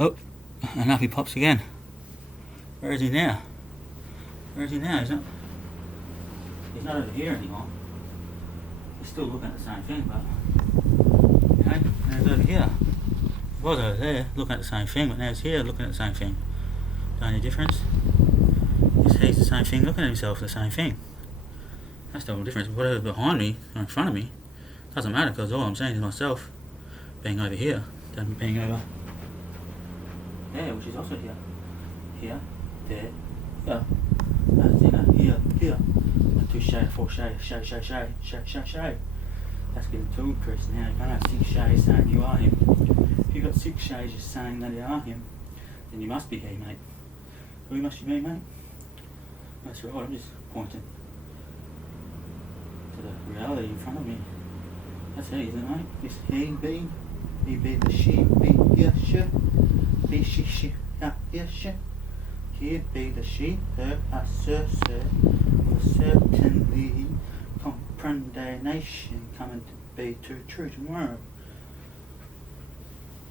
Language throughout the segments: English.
Oh, and up he pops again. Where is he now? Where is he now? He's not over here anymore. He's still looking at the same thing, but now he's over here. He was over there looking at the same thing, but now he's here looking at the same thing. The only difference is he's the same thing looking at himself, the same thing. That's the only difference. Whatever behind me or in front of me doesn't matter, because all I'm saying is myself being over here than being over there, which is also here. Here, there, here. Here. 1, 2 shade, 4 shade. That's getting too increased now. You can't have 6 shades saying you are him. If you've got 6 shades just saying that you are him, then you must be he, mate. Who must you be, mate? That's right, I'm just pointing to the reality in front of me. That's he, isn't it, mate? This he be the she, be here, she, be she, here, she. Here be the she, her, sir, with a certainly comprehension coming to be too true tomorrow.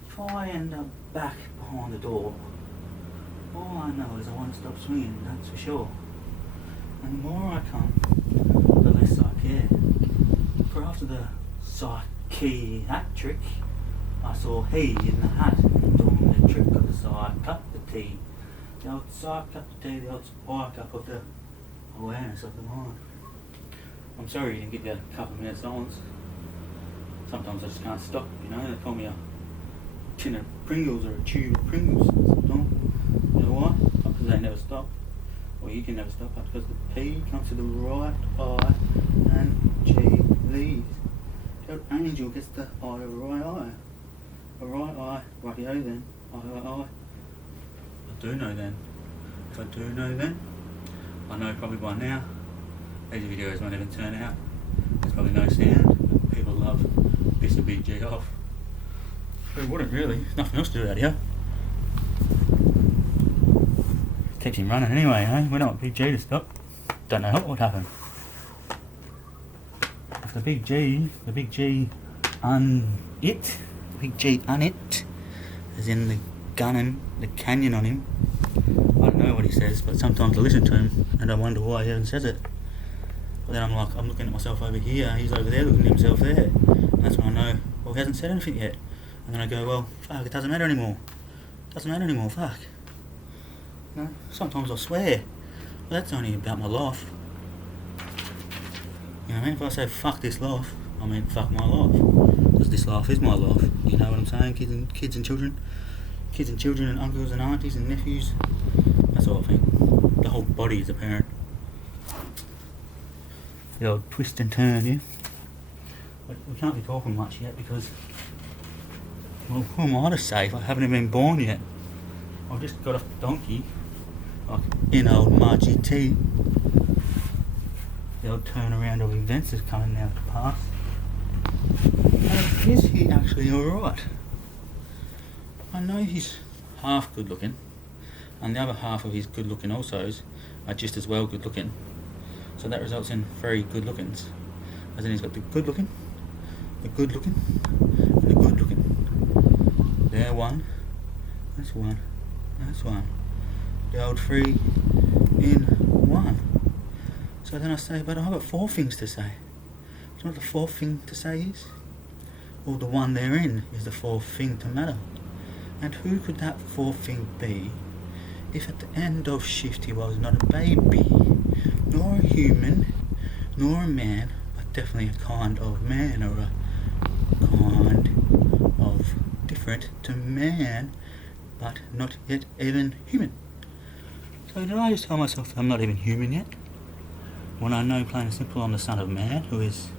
If I end up back behind the door, all I know is I won't stop swinging, that's for sure. And the more I come, the less I care. For after the psychiatric, I saw he in the hat doing the trick of the side cup of tea. The old side cup of tea, the old spike up of the awareness of the mind. I'm sorry you didn't get that couple of minutes silence. Sometimes I just can't stop, you know. They call me a tin of Pringles or a tube of Pringles. Sometimes. You know why? Not because they never stop. Or you can never stop, but because the P comes to the right eye and G leaves. The angel gets the eye of a right eye. A right eye, rightio then. Eye. I do know then. If I do know then, I know probably by now, these videos won't even turn out. There's probably no sound. People love piss a big G off. Who wouldn't really? There's nothing else to do out here. Keeps him running anyway, eh? We don't want Big G to stop. Don't know what would happen. If the Big G un-it, as in the gun the canyon on him. I don't know what he says, but sometimes I listen to him and I wonder why he even says it. But then I'm looking at myself over here, he's over there looking at himself there. And that's when I know, well, he hasn't said anything yet. And then I go, well, fuck, it doesn't matter anymore. Fuck. You know, sometimes I swear. Well, that's only about my life. You know what I mean? If I say fuck this life, I mean fuck my life. Because this life is my life. You know what I'm saying? Kids and children and uncles and aunties and nephews. That's all I think. The whole body is a parent. The old twist and turn, yeah? But we can't be talking much yet because, well, who am I to say if I haven't even been born yet? I've just got off the donkey, like in old Margie T. The old turnaround of events is coming now to pass. And is he actually alright? I know he's half good looking, and the other half of his good looking alsos are just as well good looking. So that results in very good lookings. As in he's got the good looking, and the good looking. There one, that's one. The old 3 in 1. So then I say, but I've got 4 things to say. Do you know what the 4th thing to say is? Well, the one therein is the 4th thing to matter. And who could that 4th thing be if at the end of shift he was not a baby, nor a human, nor a man, but definitely a kind of man, or a kind of different to man, but not yet even human. So did I just tell myself that I'm not even human yet? When I know plain and simple I'm the son of man, who is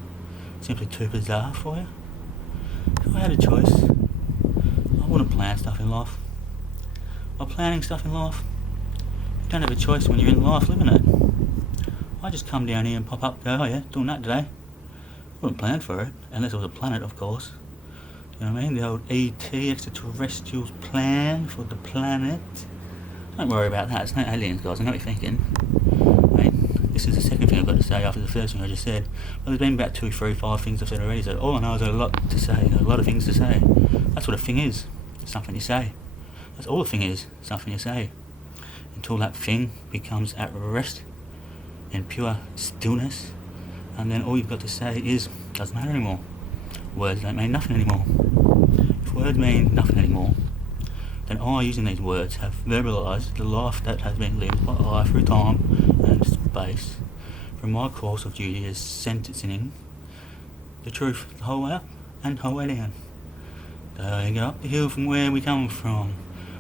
simply too bizarre for you? If I had a choice, I wouldn't plan stuff in life. By planning stuff in life, you don't have a choice when you're in life living it. I just come down here and pop up and go, oh yeah, doing that today. I wouldn't plan for it, unless it was a planet, of course. You know what I mean? The old ET, extraterrestrials plan for the planet. Don't worry about that, it's no aliens, guys, I know what you're thinking. I mean, this is the second thing I've got to say after the first thing I just said. But there's been about 2, 3, 5 things I've said already, so all I know is a lot to say, a lot of things to say. That's what a thing is, it's something you say. That's all the thing is, something you say. Until that thing becomes at rest in pure stillness, and then all you've got to say is, doesn't matter anymore. Words don't mean nothing anymore. If words mean nothing anymore, then I, using these words, have verbalised the life that has been lived by I through time and space, from my course of duty as sentencing the truth the whole way up and the whole way down. Going up the hill from where we come from,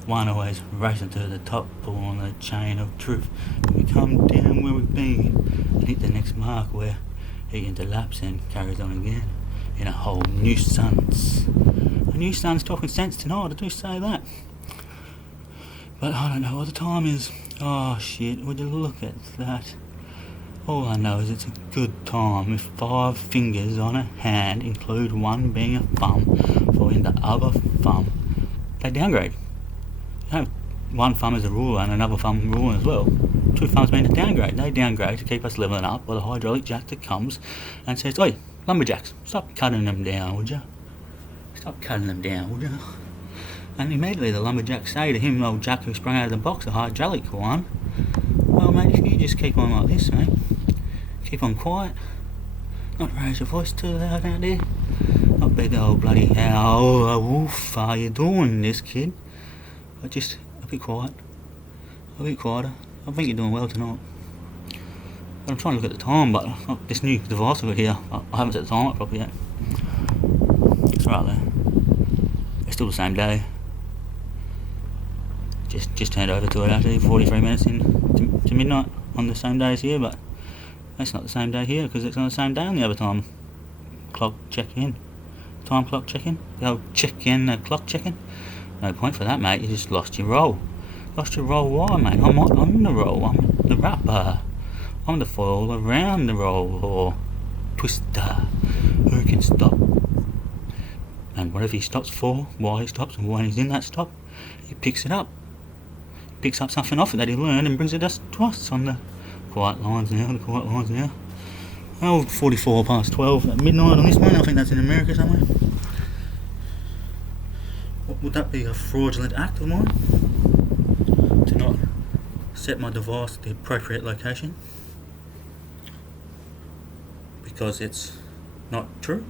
one always racing to the top, pulling on the chain of truth. When we come down where we've been and hit the next mark where he interlaps and carries on again in a whole new sense. A new sun's talking sense tonight, I do say that. But I don't know what the time is. Oh shit, would you look at that? All I know is it's a good time with 5 fingers on a hand, include one being a thumb, for in the other thumb they downgrade. You know, one thumb is a ruler and another thumb ruling as well. 2 thumbs mean a downgrade. They downgrade to keep us levelling up by the hydraulic jack that comes and says, "Oi, lumberjacks, stop cutting them down, would you? Stop cutting them down, would you?" And immediately the lumberjacks say to him, old Jack who sprung out of the box, a hydraulic one, "Well mate, if you just keep on like this, mate, keep on quiet, not raise your voice too loud out there, not be the old bloody howl, wolf, are you doing this, kid? But just a bit quiet, a bit quieter. I think you're doing well tonight." But I'm trying to look at the time, but this new device I've got here, I haven't set the time up properly yet. It's right there. It's still the same day. Just turned over to it actually, 43 minutes in to midnight on the same day as here, but it's not the same day here because it's on the same day on the other time clock check-in. Time clock check-in? The old check-in, clock check-in? No point for that, mate. You just lost your role. Lost your role, why, mate? I'm the role. I'm the rapper. I'm the foil around the role, or twister. Who can stop? And whatever he stops for, why he stops, and when he's in that stop, he picks it up. Picks up something off it that he learned and brings it to us on the quiet lines now. Oh, 44 past 12 at midnight on this one. I think that's in America somewhere. Would that be a fraudulent act of mine? To not set my device at the appropriate location? Because it's not true?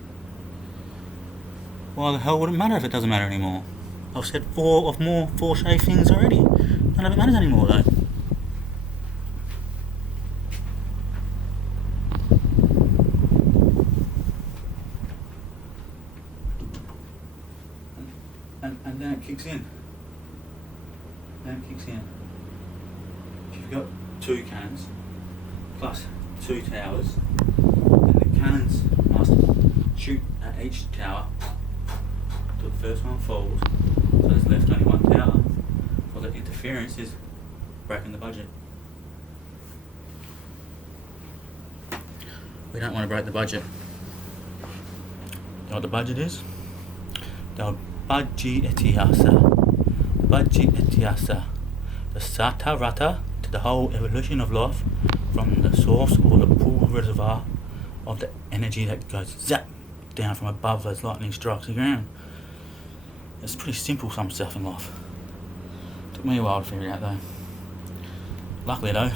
Why the hell would it matter if it doesn't matter anymore? I've said 4 shade things already. None of it matters anymore though. And then it kicks in. If you've got 2 cannons plus 2 towers, then the cannons must shoot at each tower till the first one falls. So there's left only 1 tower. Well, the interference is breaking the budget. We don't want to break the budget. You know what the budget is? The budget etiasa. The sata rata to the whole evolution of life, from the source or the pool reservoir of the energy that goes zap down from above as lightning strikes the ground. It's pretty simple, some stuff in life. Took me a while to figure it out though. Luckily though,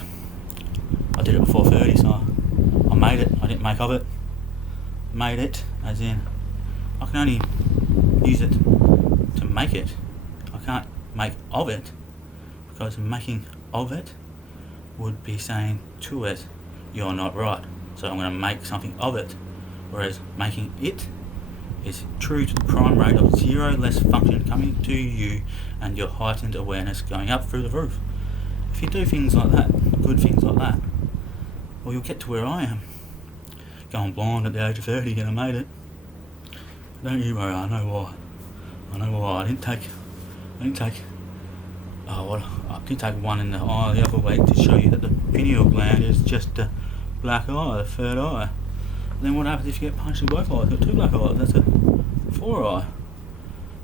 I did it before 30, so I made it. I didn't make of it. Made it, as in, I can only use it to make it. I can't make of it, because making of it would be saying to it, "You're not right, so I'm going to make something of it." Whereas making it is true to the prime rate of 0 less function coming to you and your heightened awareness going up through the roof. If you do things like that, good things like that, well, you'll get to where I am. Going blind at the age of 30 and I made it. Don't you worry, I know why. I didn't take one in the eye the other week to show you that the pineal gland is just a black eye, the third eye. And then what happens if you get punched in both eyes? You've got 2 black eyes, that's a 4 eye.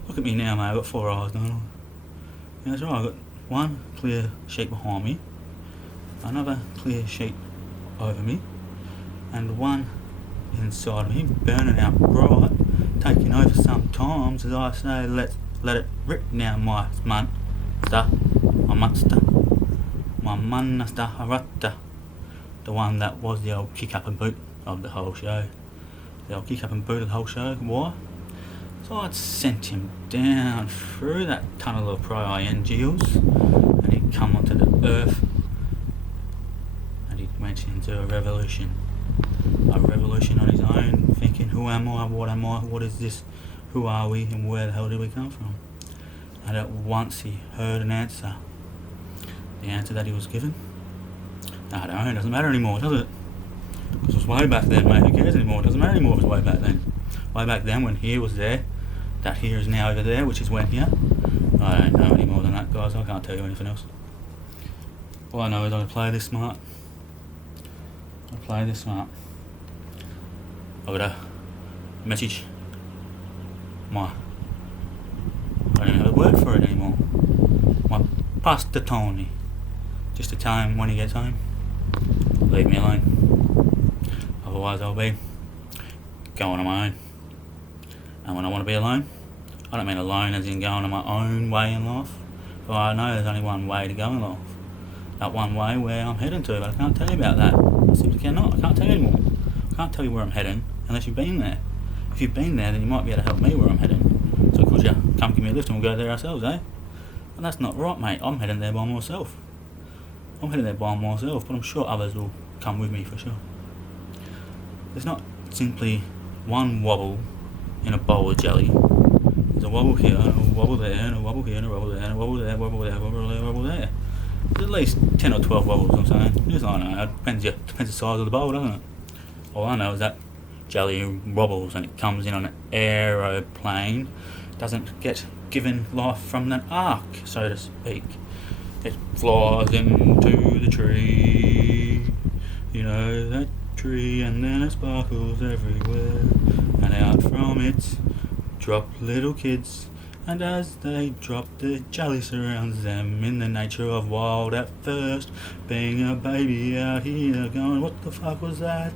Look at me now, mate, I've got 4 eyes, don't I? Yeah, that's right, I've got 1 clear sheet behind me, another clear sheet over me, and 1 inside of me, burning out bright, taking over sometimes, as I say, let it rip now, my month. my Manasta Harata, the one that was the old kick up and boot of the whole show. The old kick up and boot of the whole show. Why? So I'd sent him down through that tunnel of triangles, and he'd come onto the earth, and he went into a revolution on his own, thinking, who am I, what is this, who are we, and where the hell did we come from? And at once he heard an answer. The answer that he was given? No, it doesn't matter anymore, does it? Because it was way back then, mate. Who cares anymore? It doesn't matter anymore if it's way back then. Way back then when here was there, that here is now over there, which is when here. I don't know any more than that, guys. I can't tell you anything else. All I know is I play this smart. I've got a message. I don't even have a word for it anymore. My Pastor Tony. Just to tell him when he gets home, leave me alone. Otherwise I'll be going on my own. And when I want to be alone, I don't mean alone as in going on my own way in life. For I know there's only one way to go in life. That one way where I'm heading to, but I can't tell you about that. I simply cannot. I can't tell you anymore. I can't tell you where I'm heading unless you've been there. If you've been there, then you might be able to help me where I'm heading. So could you come give me a lift and we'll go there ourselves, eh? And that's not right, mate. I'm heading there by myself. But I'm sure others will come with me for sure. There's not simply one wobble in a bowl of jelly. There's a wobble here, and a wobble there, and a wobble here, and a wobble there, and a wobble there, wobble there, wobble there, wobble there. There's at least 10 or 12 wobbles, I'm saying. Just, I don't know, it depends the size of the bowl, doesn't it? All I know is that jelly wobbles and it comes in on an aeroplane. Doesn't get given life from an arc, so to speak. It flies into the tree, you know, that tree, and then it sparkles everywhere. And out from it drop little kids, and as they drop, the jelly surrounds them in the nature of wild at first. Being a baby out here going, what the fuck was that?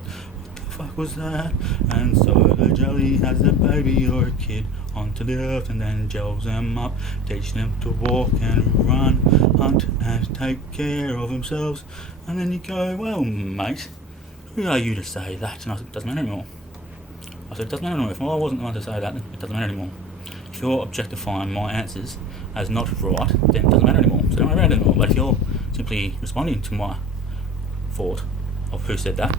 And so the jelly has a baby or a kid onto the earth and then gels them up, teach them to walk and run, hunt and take care of themselves. And then you go, well, mate, who are you to say that? And I said, it doesn't matter anymore. It doesn't matter anymore. If I wasn't the one to say that, then it doesn't matter anymore. If you're objectifying my answers as not right, then it doesn't matter anymore. So it don't matter anymore. But if you're simply responding to my thought of who said that,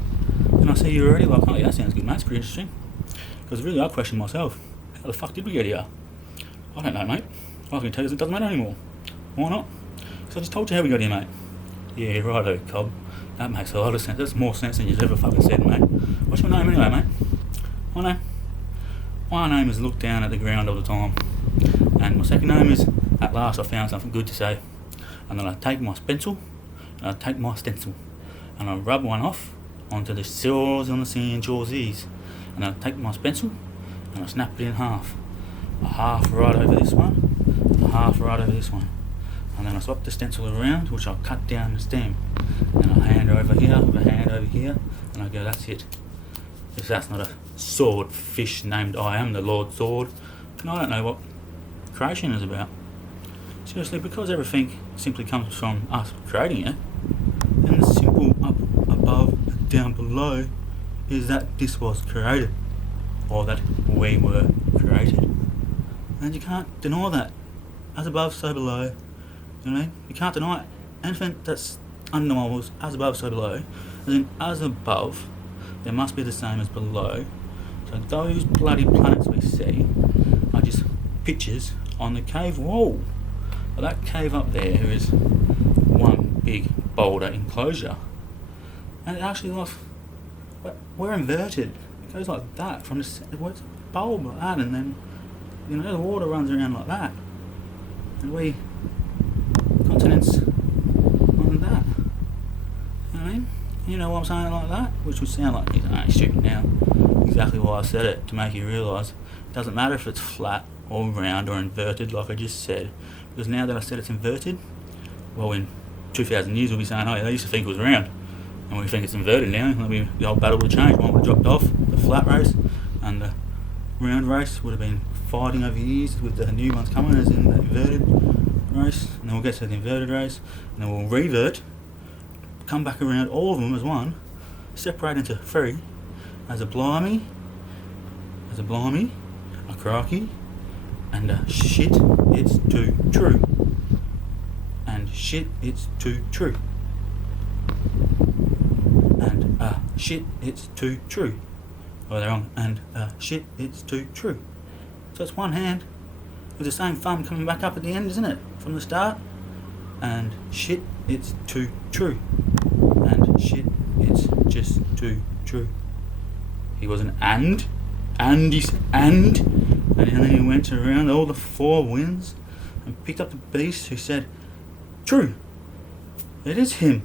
then I see you're already like, oh yeah, that sounds good, mate, it's pretty interesting. Because really I question myself, how the fuck did we get here? I don't know, mate. I can tell you it doesn't matter anymore. Why not? Because I just told you how we got here, mate. Yeah, righto, Cobb. That makes a lot of sense. That's more sense than you've ever fucking said, mate. What's your name anyway, mate? My name is Look Down at the Ground all the time. And my second name is At Last I Found Something Good to Say. And then I take my pencil, and I take my stencil, and I rub one off onto the shores on the seashores. And I take my pencil and I snap it in half. A half right over this one, a half right over this one. And then I swap the stencil around, which I'll cut down the stem. And I hand over here, with a hand over here, and I go, that's it. If that's not a swordfish named I Am the Lord Sword, then I don't know what creation is about. Seriously, because everything simply comes from us creating it, then the simple up above and down below is that this was created, or that we were created. And you can't deny that. As above, so below. You know what I mean? You can't deny anything that's undeniable is as above, so below. As in, as above, there must be the same as below. So those bloody planets we see are just pictures on the cave wall. But that cave up there is one big boulder enclosure. And it actually like, we're inverted. It goes like that from the it's a bulb like that, and then you know the water runs around like that, and we continents on that. You know what I mean? You know what I'm saying like that, which would sound like he's only stupid now. Exactly why I said it, to make you realise it doesn't matter if it's flat or round or inverted, like I just said. Because now that I said it's inverted, well, in 2,000 years we'll be saying, oh yeah, they used to think it was round. And we think it's inverted now. It'll be the whole battle would change. One would have dropped off, the flat race, and the round race would have been fighting over years with the new ones coming, as in the inverted race, and then we'll get to the inverted race, and then we'll revert, come back around all of them as one, separate into three, as a blimey, a crikey, and a shit, it's too true. And shit, it's too true. And shit, it's too true. Oh, they're wrong. And shit, it's too true. So it's one hand with the same thumb coming back up at the end, isn't it? From the start. And shit, it's too true. And shit, it's just too true. He was an and he said and then he went around all the four winds and picked up the beast who said, true, it is him.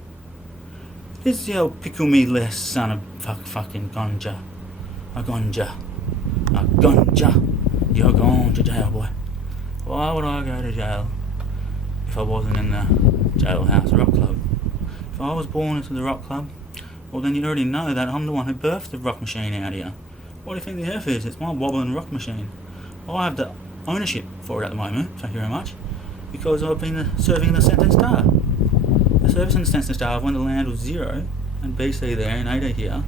It is the old pickle me less son of fucking ganja. A ganja. You're going to jail, boy. Why would I go to jail if I wasn't in the jailhouse rock club? If I was born into the rock club, well then you'd already know that I'm the one who birthed the rock machine out here. What do you think the Earth is? It's my wobbling rock machine. I have the ownership for it at the moment, thank you very much, because I've been serving the Central Star. The service in the Central Star, when the land was 0 and BC there and AD here,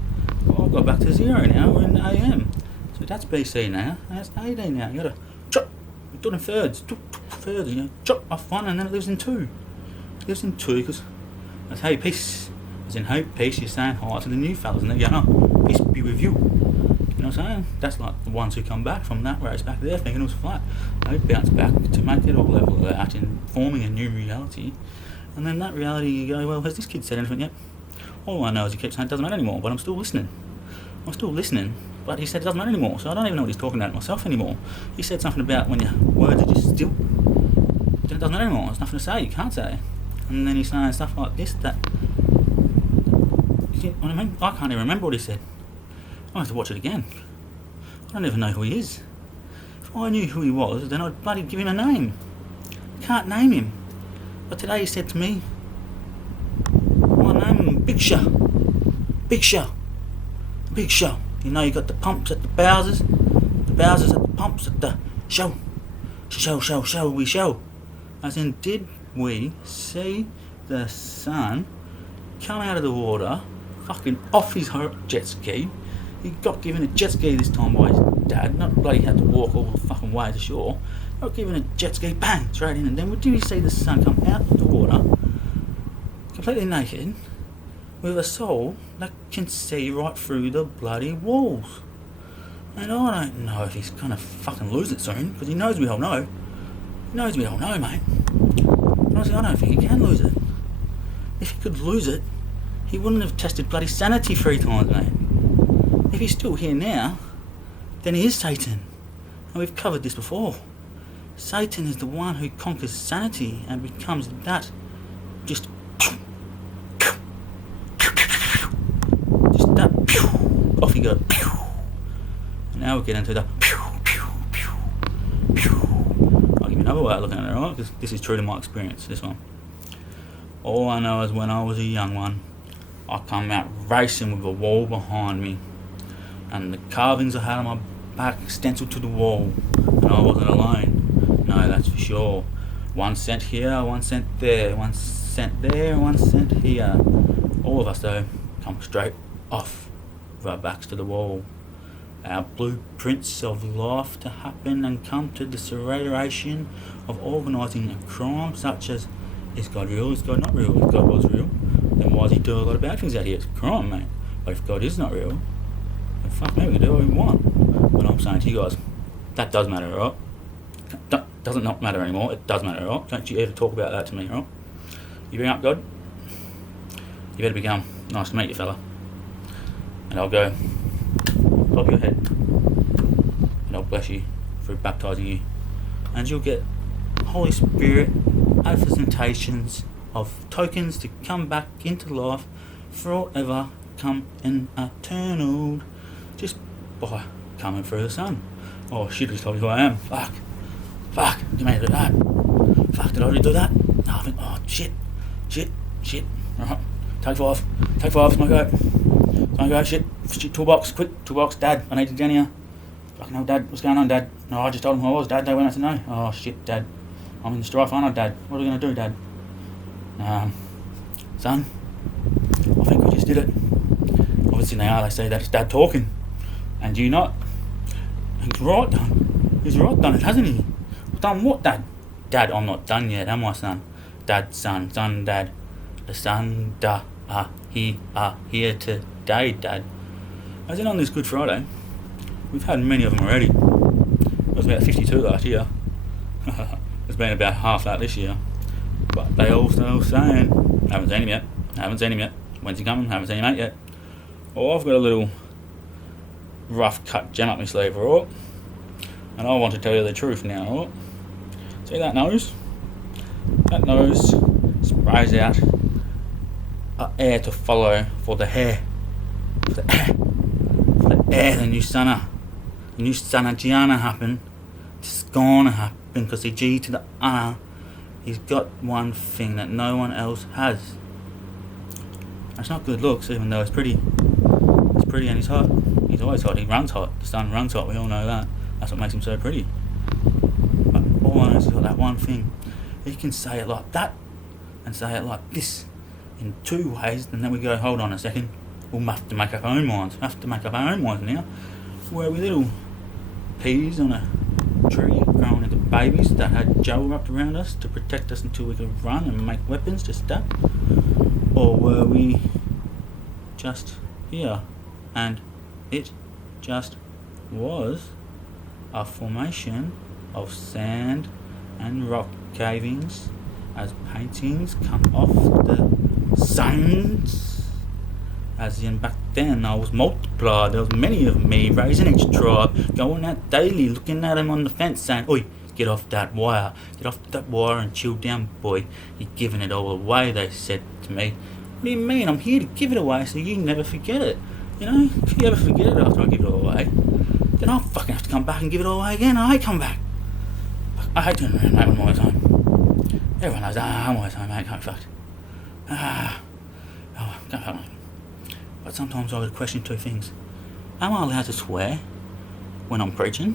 well, I've got back to 0 now, we're in AM. So that's BC now, and that's AD now. You gotta chop, you do it in thirds, you know, chop off one and then it lives in 2. It lives in 2 because that's hey, peace. As in hope, peace, you're saying hi to the new fellas and they're going, oh, peace be with you. You know what I'm saying? That's like the ones who come back from that race back there thinking it was flat. They bounce back to make it all level out in forming a new reality. And then that reality you go, well, has this kid said anything yet? All I know is he keeps saying it doesn't matter anymore, but I'm still listening. But he said it doesn't matter anymore, so I don't even know what he's talking about myself anymore. He said something about when your words are just still, then it doesn't matter anymore, there's nothing to say, you can't say. And then he's saying stuff like this, that. You know what I mean? I can't even remember what he said. I'll have to watch it again. I don't even know who he is. If I knew who he was, then I'd bloody give him a name. I can't name him. But today he said to me, my name is Big Show. You know, you got the pumps at the Bowsers at the pumps at the show. We show. As in, did we see the sun come out of the water, fucking off his jet ski? He got given a jet ski this time by his dad, not bloody had to walk all the fucking way to shore. Got given a jet ski, bang, straight in, and then did we see the sun come out of the water, completely naked, with a soul that can see right through the bloody walls. And I don't know if he's gonna fucking lose it soon, because he knows we all know. Mate. Honestly, I don't think he can lose it. If he could lose it, he wouldn't have tested bloody sanity 3 times, mate. If he's still here now, then he is Satan. And we've covered this before. Satan is the one who conquers sanity and becomes that just that off you go. And now we'll get into the I'll give you another way of looking at it, right? Because this is true to my experience, this one. All I know is when I was a young one, I come out racing with a wall behind me, and the carvings I had on my back stenciled to the wall, and I wasn't alone. No, that's for sure. 1 cent here, 1 cent there, 1 cent there, 1 cent here. All of us, though, come straight off with our backs to the wall. Our blueprints of life to happen and come to the celebration of organising a crime such as, is God real, is God not real? If God was real, then why does he do a lot of bad things out here? It's a crime, mate. But if God is not real, then fuck me, we can do what we want. But I'm saying to you guys, that does matter, right? Doesn't not matter anymore, it does matter, right? Don't you ever talk about that to me, right? You bring up God, you better become, nice to meet you, fella. And I'll go, top your head, and I'll bless you through baptizing you. And you'll get Holy Spirit representations of tokens to come back into life forever, come in eternal, just by coming through the sun. Oh shit, I just told you who I am. Fuck, you made it do that. Fuck, did I already do that? No, I think, oh shit. Alright, take 5, smoke out, shit, toolbox, quick, toolbox, Dad, I need you down here. Fucking hell, Dad, what's going on, Dad? No, I just told him who I was, Dad, they went out to know. Oh shit, Dad, I'm in the strife, aren't I, Dad? What are we going to do, Dad? Son, I think we just did it. Obviously now they say that it's Dad talking. And you not. He's right done. He's right done it, hasn't he? Done what, Dad? Dad, I'm not done yet, am I, son? Dad, son, Dad. The son, he are here today, Dad. As in on this Good Friday, we've had many of them already. It was about 52 last year. There's been about half that this year. But they all still saying, haven't seen him yet. When's he coming? Haven't seen him out yet. Oh, I've got a little rough cut gem up my sleeve, alright? And I want to tell you the truth now, alright? See that nose? That nose sprays out air to follow for the hair. For the air, the new summer Gianna happen. It's gonna happen because the G to the Anna, he's got one thing that no one else has. It's not good looks, even though it's pretty. It's pretty and he's hot. He's always hot. He runs hot. The sun runs hot. We all know that. That's what makes him so pretty. But all I know is he's got that one thing. He can say it like that and say it like this in two ways, and then we go, hold on a second. We'll have to make up our own minds. Now. Where we little peas on a tree growing into babies that had gel wrapped around us to protect us until we could run and make weapons to stab? Or were we just here and it just was a formation of sand and rock cavings as paintings come off the suns? As in back then I was multiplied, there was many of me raising each tribe, going out daily looking at him on the fence saying, oi, get off that wire and chill down, boy, you're giving it all away, they said to me. What do you mean? I'm here to give it away so you never forget it. You know, if you ever forget it after I give it all away, then I'll fucking have to come back and give it all away again. I hate coming back. I hate doing it, mate, when I'm always home. Everyone knows, I'm always home, mate, can't be fucked. Can't fuck, mate. But sometimes I would question two things. Am I allowed to swear when I'm preaching?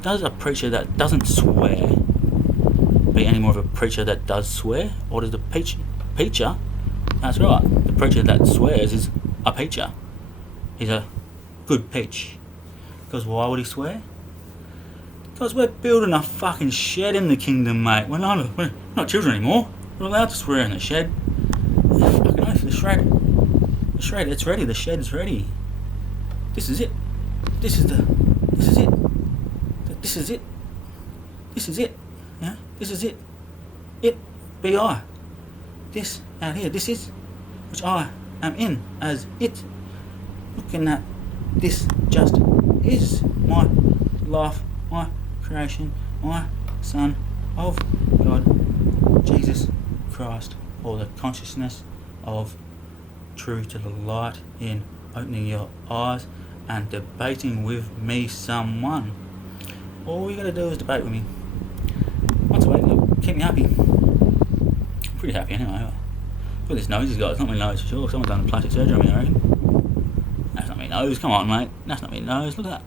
Does a preacher that doesn't swear be any more of a preacher that does swear? Or does the preacher, that's right, the preacher that swears is a preacher. He's a good peach. Because why would he swear? Because we're building a fucking shed in the kingdom, mate. We're not children anymore. We're allowed to swear in the shed. Fucking oath, the shred, it's ready. The shed's ready. This is it. This is it. Yeah, this is it. It be I. This out here. This is which I am in as it. Looking at this just is my life, my creation, my Son of God, Jesus Christ, or the consciousness of true to the light in opening your eyes and debating with me someone. All you gotta do is debate with me. Once a week, keep me happy. I'm pretty happy anyway. Look at this nose he's got. It's not my nose for sure. Someone's done plastic surgery on me, I reckon. That's not my nose. Come on, mate. That's not my nose. Look at that.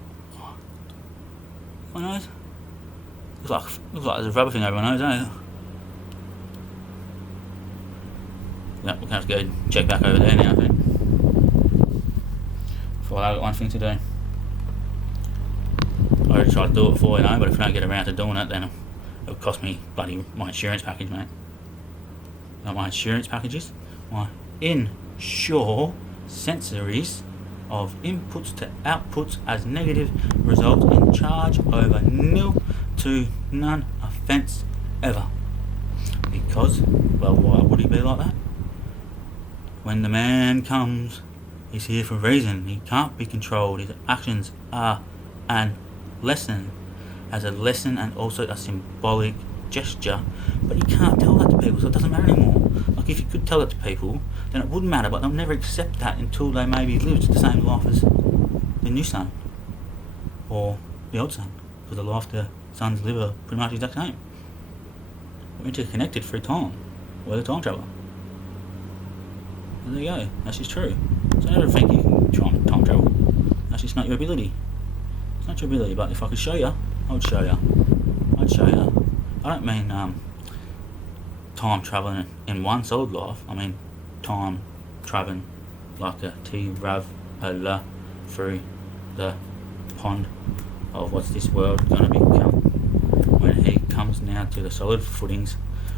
My nose. Looks like there's a rubber thing over my nose, doesn't it? Yeah, we're going to have to go check back over there now, I think. Before I've got one thing to do. I already tried to do it before, you know, but if I don't get around to doing it, then it'll cost me bloody my insurance package, mate. My insurance packages, my insure sensories of inputs to outputs as negative result in charge over nil to none offence ever. Because, well, why would he be like that? When the man comes, he's here for a reason. He can't be controlled. His actions are an lesson, as a lesson and also a symbolic gesture. But you can't tell that to people, so it doesn't matter anymore. Like if you could tell it to people, then it wouldn't matter, but they'll never accept that until they maybe lived the same life as the new son or the old son, because the life the sons live are pretty much the exact same. We're interconnected through time. We're the time traveller. There you go. That's just true. So never think you can time travel. That's just not your ability. It's not your ability, but if I could show you, I would show you. I don't mean time travelling in one solid life. I mean time travelling like a T-Rav-a-la through the pond of what's this world going to become. When he comes now to the solid footings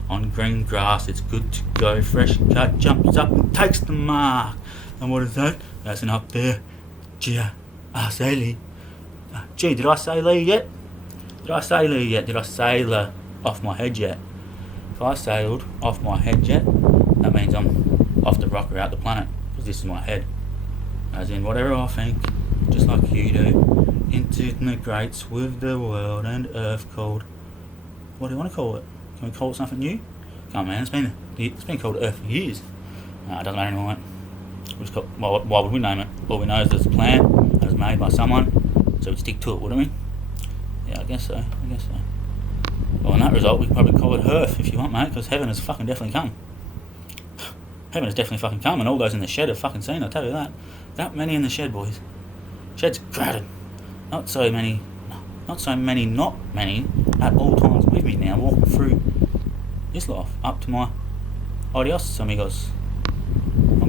on green grass, it's good to go. Fresh cut, jumps up and takes the mark. And what is that? That's an up there. Gee, I say Lee. Gee, did I say Lee yet? Did I say Lee yet? Did I sail off my head yet? If I sailed off my head yet, that means I'm off the rock or out the planet, because this is my head. As in, whatever I think, just like you do, into the greats with the world and earth called. What do you want to call it? Can we call it something new? Come on, man, it's been called Earth for years. It doesn't matter anymore, mate. Why would we name it? All we know is that it's a plan and it's made by someone, so we'd stick to it, wouldn't we? Yeah, I guess so. Well, in that result, we could probably call it Earth if you want, mate, because heaven has fucking definitely come. Heaven has definitely fucking come, and all those in the shed have fucking seen, I'll tell you that. That many in the shed, boys. Shed's crowded. Not many at all times with me now, walking through this life, up to my adios, amigos. Let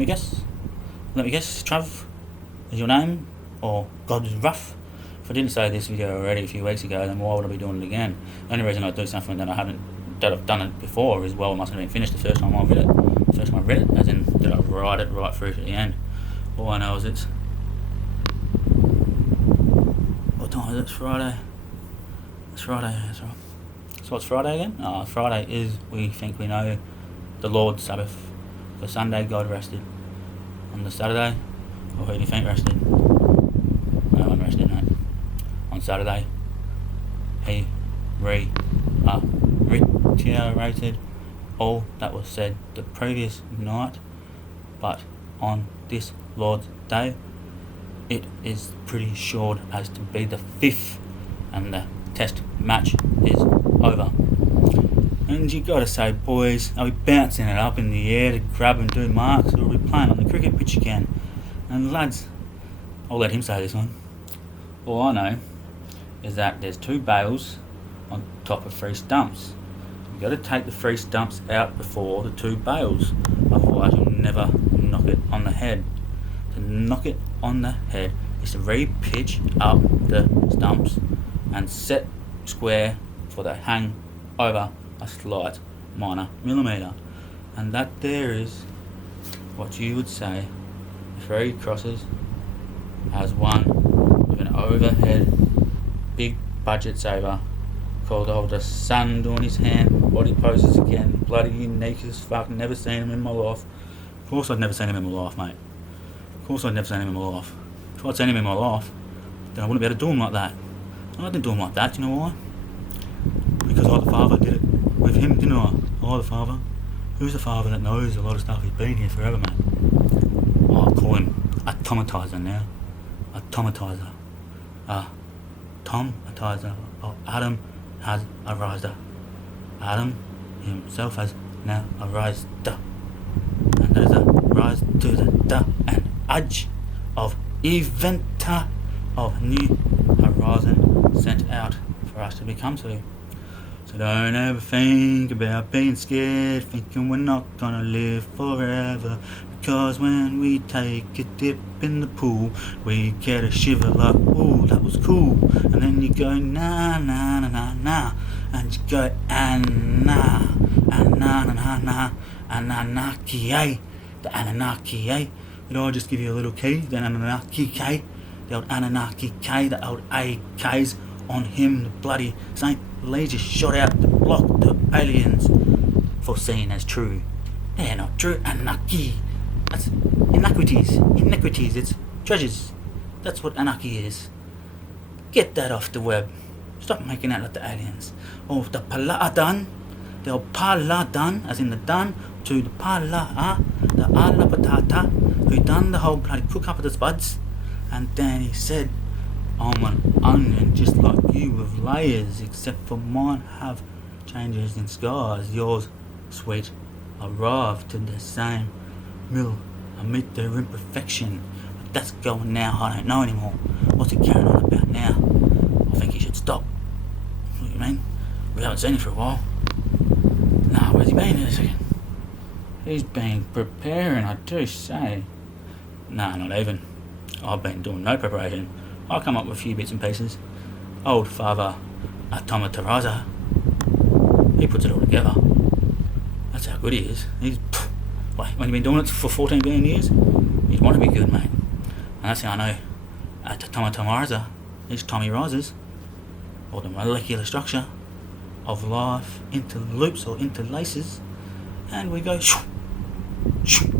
me guess, Trav is your name, or God's rough? If I didn't say this video already a few weeks ago, then why would I be doing it again? The only reason I do something that I've done it before is, well, it must have been finished the first time I read it. As in, did I write it right through to the end? All I know is it's... What time is it? It's Friday. That's right. So what's Friday again? Friday is, we think we know, the Lord's Sabbath. The Sunday, God rested. On the Saturday, who do you think rested? No one rested, mate. On Saturday, he reiterated all that was said the previous night, but on this Lord's Day, it is pretty sure as to be the 5th, and the test match is over. And you gotta say, boys, are we bouncing it up in the air to grab and do marks, or are we playing on the cricket pitch again? And lads, I'll let him say this one. All I know is that there's 2 bales on top of 3 stumps. You've got to take the 3 stumps out before the 2 bales, otherwise you'll never knock it on the head. To knock it on the head is to re-pitch up the stumps and set square for the hang over a slight minor millimetre. And that there is what you would say 3 crosses as one with an overhead big budget saver called old the sun doing his hand body poses again, bloody unique as fuck. Never seen him in my life. Of course I'd never seen him in my life, mate. Of course I'd never seen him in my life. If I'd seen him in my life, then I wouldn't be able to do him like that. I didn't do him like that, do you know why? Because I, the father, did it with him, didn't I? I, the father. Who's the father that knows a lot of stuff? He's been here forever, mate. I'll call him Automatizer now. Automatizer. Tomatizer. Adam has arisen. Adam himself has now arisen. And there's a rise to the and edge of eventa of new horizon sent out for us to become to. So don't ever think about being scared, thinking we're not gonna live forever. Because when we take a dip in the pool, we get a shiver like, ooh, that was cool. And then you go, nah, nah, nah, nah, nah. And you go, nah, Anunnaki, the Anunnaki. Did I just give you a little key? The Anunnaki K, the old Anunnaki K, the old AKs on him, the bloody Saint Lee just shot out to block the aliens, foreseen as true. They're not true, Anunnaki. That's iniquities, it's treasures. That's what anarchy is. Get that off the web. Stop making out like the aliens. Oh, the Paladan, the old Paladan, as in the dun, to the Pala'a, the Alapatata, who done the whole bloody cook up of the spuds. And then he said, I'm an onion just like you with layers, except for mine have changes in scars. Yours, sweet, arrived to the same mill amid their imperfection. But that's going now, I don't know anymore. What's he carrying on about now? I think he should stop. What do you mean? We haven't seen him for a while. Nah, where's he been in a second? He's been preparing, I do say. Nah, not even. I've been doing no preparation. I'll come up with a few bits and pieces. Old Father Aaaaha, he puts it all together. That's how good he is. When you've been doing it for 14 billion years, you'd want to be good, mate. And that's how I know aaaaha is Tommy rises, or the molecular structure of life into loops or interlaces, and we go shoo, shoo,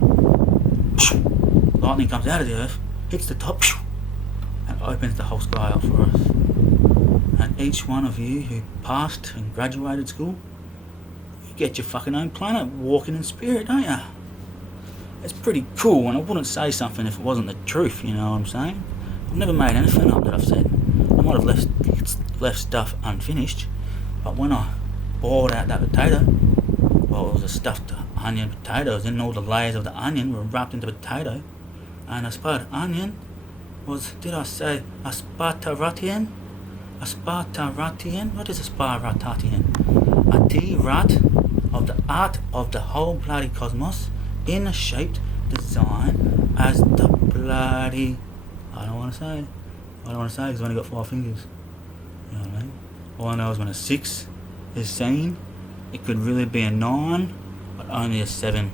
shoo. Lightning comes out of the earth, hits the top, shoo, and opens the whole sky up for us. And each one of you who passed and graduated school, you get your fucking own planet walking in spirit, don't you? It's pretty cool, and I wouldn't say something if it wasn't the truth, you know what I'm saying? I've never made anything up that I've said. I might have left stuff unfinished, but when I boiled out that potato, well, it was a stuffed onion potatoes, and all the layers of the onion were wrapped into potato, and I suppose onion was, did I say aspartatian? Aspartatian? What is aspartatian? A T-rat of the art of the whole bloody cosmos in a shaped design as the bloody... I don't want to say because I've only got 5 fingers. You know what I mean? All I know is when a 6 is seen, it could really be a 9, but only a 7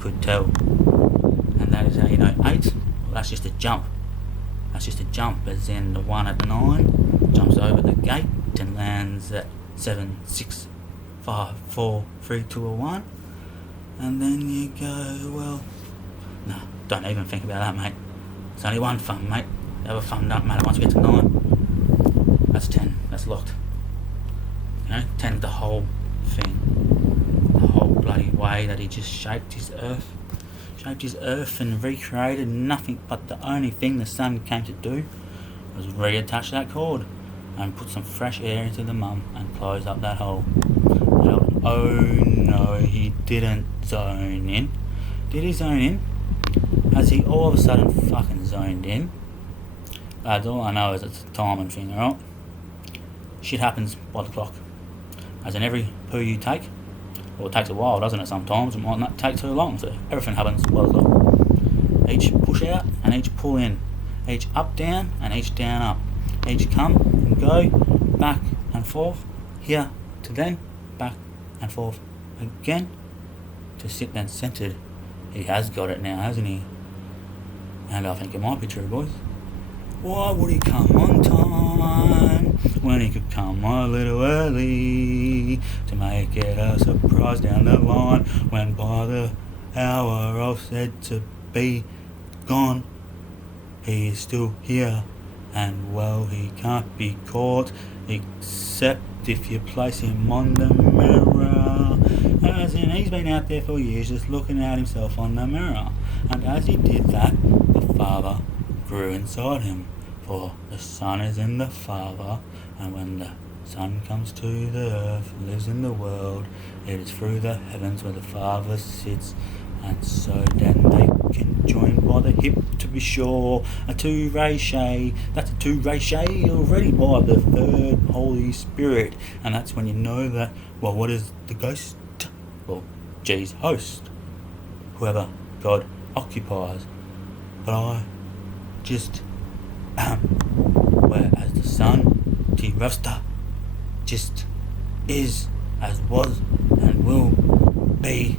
could tell. And that is how you know 8, well, that's just a jump. That's just a jump, as in the 1 at the 9 jumps over the gate and lands at 7, 6, 5, 4, 3, 2 or 1. And then you go, well, no, don't even think about that, mate. It's only one fun, mate. The other fun don't matter. Once we get to 9, that's 10. That's locked. You know, 10's the whole thing. The whole bloody way that he just shaped his earth. Shaped his earth and recreated nothing but the only thing the sun came to do was reattach that cord and put some fresh air into the mum and close up that hole. Oh no, he didn't zone in. Did he zone in? Has he all of a sudden fucking zoned in? Lads, all I know is it's a timing thing, alright? Shit happens by the clock. As in every poo you take, well, it takes a while, doesn't it, sometimes? It might not take too long, so everything happens by the clock. Each push out and each pull in. Each up down and each down up. Each come and go, back and forth, here to then, back and forth again, to sit then centered. He has got it now, hasn't he? And I think it might be true, boys. Why would he come on time when he could come a little early to make it a surprise down the line when by the hour of said to be gone, he is still here, and well, he can't be caught except if you place him on the mirror. As in, he's been out there for years just looking at himself on the mirror, and as he did that, the Father grew inside him, for the Son is in the Father, and when the Son comes to the earth and lives in the world, it is through the heavens where the Father sits, and so then they can join by the hip, to be sure, a two-ray-shay. That's a two-ray-shay already by the third Holy Spirit, and that's when you know that, well, what is the ghost? Well, G's host, whoever God occupies. But I just am, whereas the Son, T-Rasta, just is, as was, and will be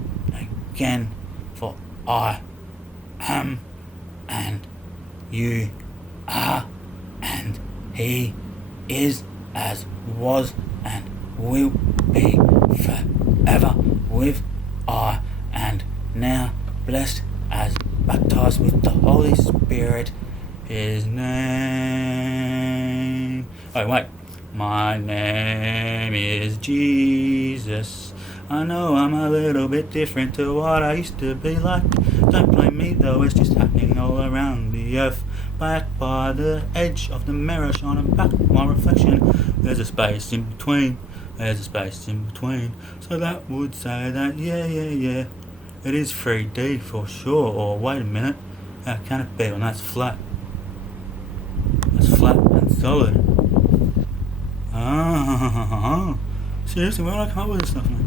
again, for I am, and you are, and he is, as was, and will be forever with I, and now blessed as baptized with the Holy Spirit, his name. Oh wait, my name is Jesus. I know I'm a little bit different to what I used to be like. Don't blame me though, it's just happening all around the earth. Back by the edge of the mirror, shining back my reflection. There's a space in between. There's a space in between. So that would say that, yeah, it is 3D for sure. Or wait a minute, how can it be when that's flat? That's flat and solid. Seriously, where would I come up with this stuff, man?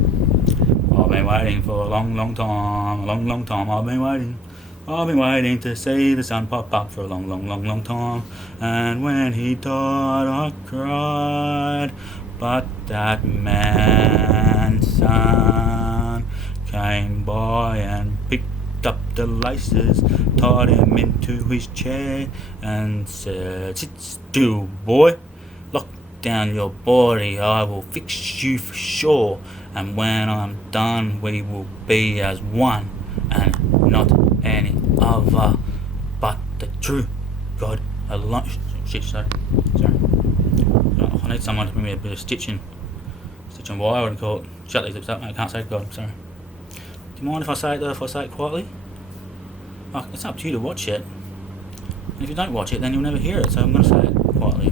I've been waiting for a long time, I've been waiting. I've been waiting to see the sun pop up for a long time. And when he died, I cried. But that man's son came by and picked up the laces, tied him into his chair, and said, "Sit still, boy. Lock down your body. I will fix you for sure. And when I'm done, we will be as one, and not any other, but the true God alone." Shit, sorry. I need someone to bring me a bit of stitching wire, what do you call it? Shut these lips up, mate. I can't say God, sorry. Do you mind if I say it though, if I say it quietly? Oh, it's up to you to watch it. And if you don't watch it, then you'll never hear it, so I'm going to say it quietly.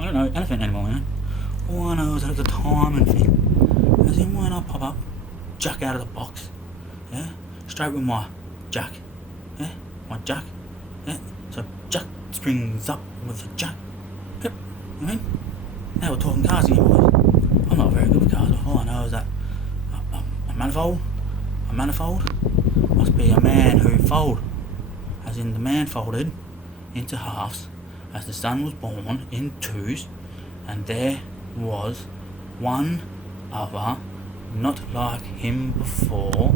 I don't know anything anymore, man. All I know is that it's a timing thing. As in when I pop up, Jack out of the box, yeah? Straight with my Jack, yeah? My Jack, yeah? So Jack springs up with the Jack. Yep, you know what I mean? Now we're talking cars again, boys. I'm not very good with cars, but all I know is that a manifold must be a man who fold, as in the man folded into halves as the sun was born in twos, and there was one other not like him before,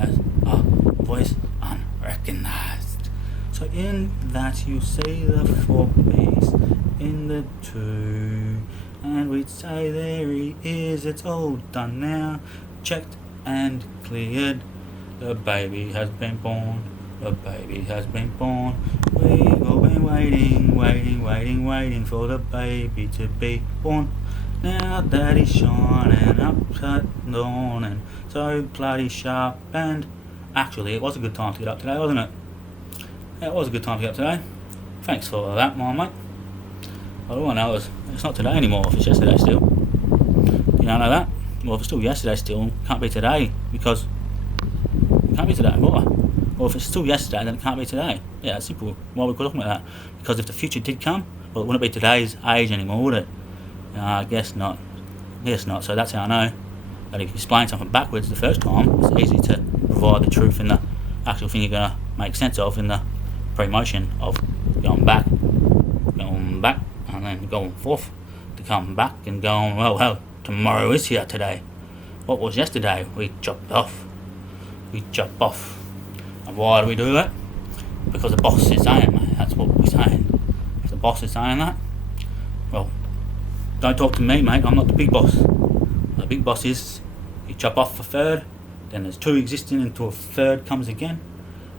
as a voice unrecognized. So in that you see the four beasts in the two, and we'd say there he is, it's all done now, checked and cleared, the baby has been born, the baby has been born. We've all been waiting for the baby to be born. Now that he's shining up at dawn and so bloody sharp, and actually it was a good time to get up today, wasn't it? Yeah, it was a good time to get up today. Thanks for that, my mate. But all I know is it's not today anymore, if it's yesterday still. You don't know that? Well, if it's still yesterday still, it can't be today, because it can't be today, why? Or if it's still yesterday, then it can't be today. Yeah, it's simple. Why are we talking about that? Because if the future did come, well, it wouldn't be today's age anymore, would it? I guess not. Guess not. So that's how I know that if you explain something backwards the first time, it's easy to provide the truth in the actual thing you're going to make sense of in the pre-motion of going back, and then going forth to come back and going, well, tomorrow is here today. What was yesterday? We chopped off. And why do we do that? Because the boss is saying, mate, that's what we're saying. If the boss is saying that, well, don't talk to me, mate, I'm not the big boss. The big boss is, you chop off a third, then there's two existing until a third comes again,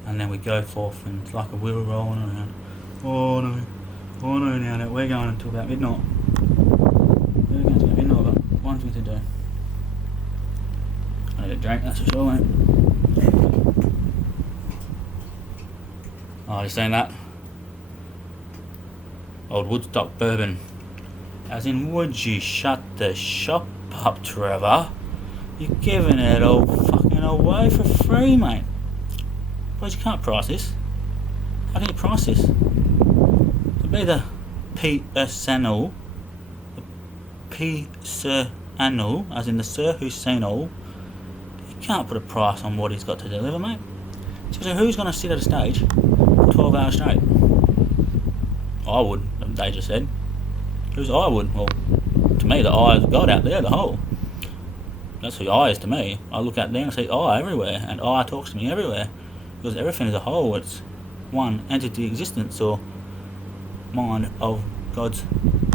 and then we go forth, and it's like a wheel rolling around. Oh no, now that we're going until about midnight. We're going to midnight, but one thing to do. I need a drink, that's for sure, mate. Oh, you seen that? Old Woodstock bourbon. As in, would you shut the shop up, Trevor? You're giving it all fucking away for free, mate. Boys, you can't price this. How can you price this? It'd be the P-Sir-Anal, as in the Sir who's seen all. You can't put a price on what he's got to deliver, mate. So who's going to sit at a stage for 12 hours straight? I would, they just said. Who's I would? Well, to me, the eye is God out there, the whole. That's who I is to me. I look out there and see I everywhere, and I talks to me everywhere. Because everything is a whole, it's one entity existence or mind of God's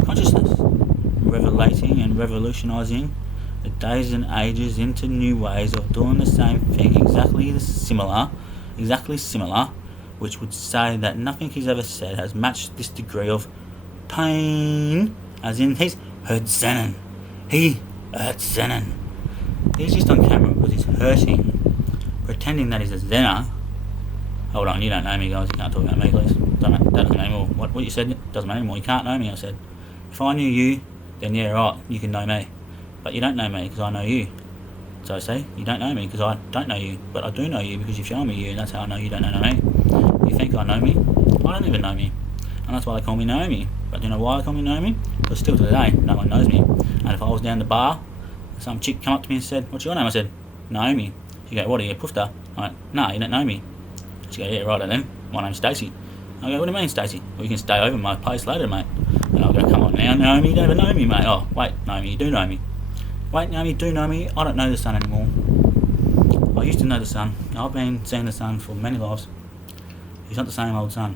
consciousness, revelating and revolutionising the days and ages into new ways of doing the same thing, exactly similar, which would say that nothing he's ever said has matched this degree of pain, as in he's hurt Zenon. He hurt Zenon. He's just on camera because he's hurting, pretending that he's a Zener. Hold on, you don't know me, guys. You can't talk about me, please. That doesn't matter anymore. What you said doesn't matter anymore. You can't know me, I said. If I knew you, then yeah, right, you can know me. But you don't know me because I know you. So I say, you don't know me because I don't know you. But I do know you because you've shown me you, and that's how I know you don't know me. You think I know me? I don't even know me. And that's why they call me Naomi. But do you know why they call me Naomi? But still to today, no one knows me. And if I was down the bar, some chick come up to me and said, "What's your name?" I said, "Naomi." She go, "What are you, a poofter?" I'm like, "No, you don't know me." She go, "Yeah, right then. My name's Stacey." I go, "What do you mean, Stacey?" "Well, you can stay over at my place later, mate." And I'll go, "Come on now, Naomi, you don't even know me, mate." "Oh, wait, Naomi, you do know me." "Wait, Naomi, you do know me? I don't know the sun anymore. I used to know the sun. I've been seeing the sun for many lives. He's not the same old sun.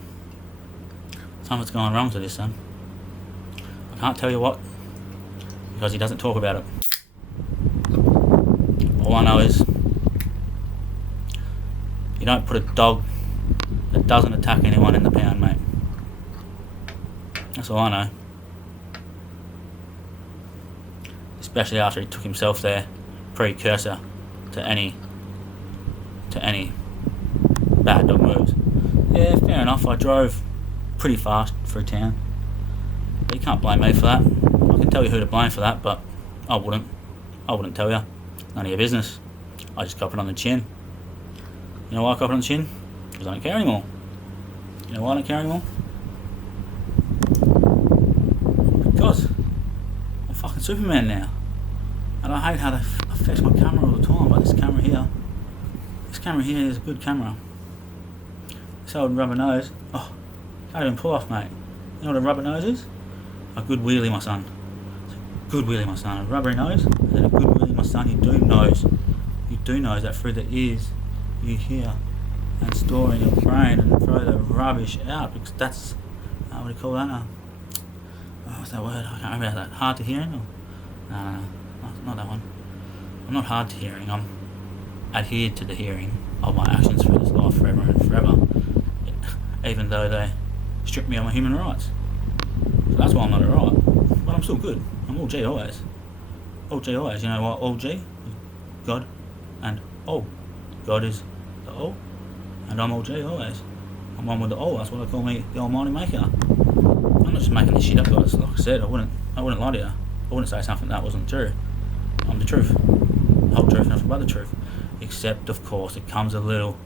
Something's gone wrong to this son. I can't tell you what, because he doesn't talk about it. All I know is, you don't put a dog that doesn't attack anyone in the pound, mate. That's all I know. Especially after he took himself there, precursor to any bad dog moves. Yeah, fair enough, I drove pretty fast through town. But you can't blame me for that. I can tell you who to blame for that, but I wouldn't tell you. None of your business. I just cop it on the chin. You know why I cop it on the chin? Because I don't care anymore. You know why I don't care anymore? Because I'm fucking Superman now. And I hate how they affect my camera all the time, like this camera here is a good camera. This old rubber nose, can't even pull off, mate. You know what a rubber nose is? A good wheelie, my son. Good wheelie, my son. A rubbery nose, and then a good wheelie, my son. You do nose that through the ears you hear and store in your brain and throw the rubbish out, because that's, what do you call that? What's that word? I can't remember that. Hard to hearing? No, not that one. I'm not hard to hearing. I'm adhered to the hearing of my actions through this life forever and forever, even though they strip me of my human rights. So that's why I'm not alright. But I'm still good. I'm all G always. All G always. You know what? All G? God and all. God is the all, and I'm all G always. I'm one with the all. That's what I call me, the Almighty Maker. I'm not just making this shit up, guys. Like I said, I wouldn't lie to you. I wouldn't say something that wasn't true. I'm the truth. The whole truth, nothing but the truth. Except, of course, it comes a little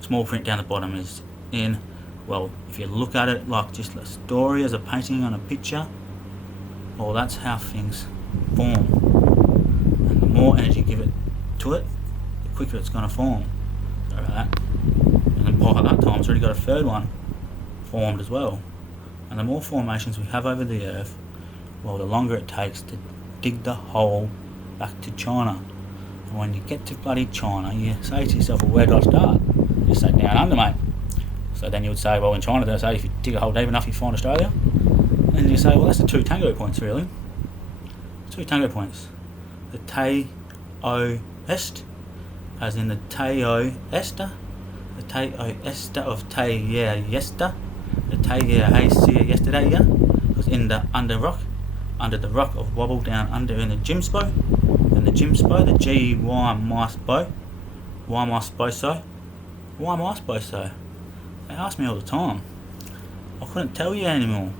small print down the bottom is in, well, if you look at it like just a story as a painting on a picture, well, that's how things form. And the more energy you give it to it, the quicker it's going to form. Sorry about that. And then by that time, it's already got a third one formed as well. And the more formations we have over the earth, well, the longer it takes to dig the hole back to China. And when you get to bloody China, you say to yourself, well, where do I start? You say down under, mate. So then you would say, well, in China, they say if you dig a hole deep enough, you find Australia. And you say, well, that's the two tango points, really. Two tango points. The Te-O Est, as in the Te-O Esta, the Te-O Esta of Te-Yeah Yesta, the Te-Yeah Hey See Yesterday, yeah, was in the under the rock of Wobble down under in the Jimspo, and the Jimspo, the G-Y Mice-Bo. Why am I supposed so? Why am I supposed so? They ask me all the time. I couldn't tell you anymore.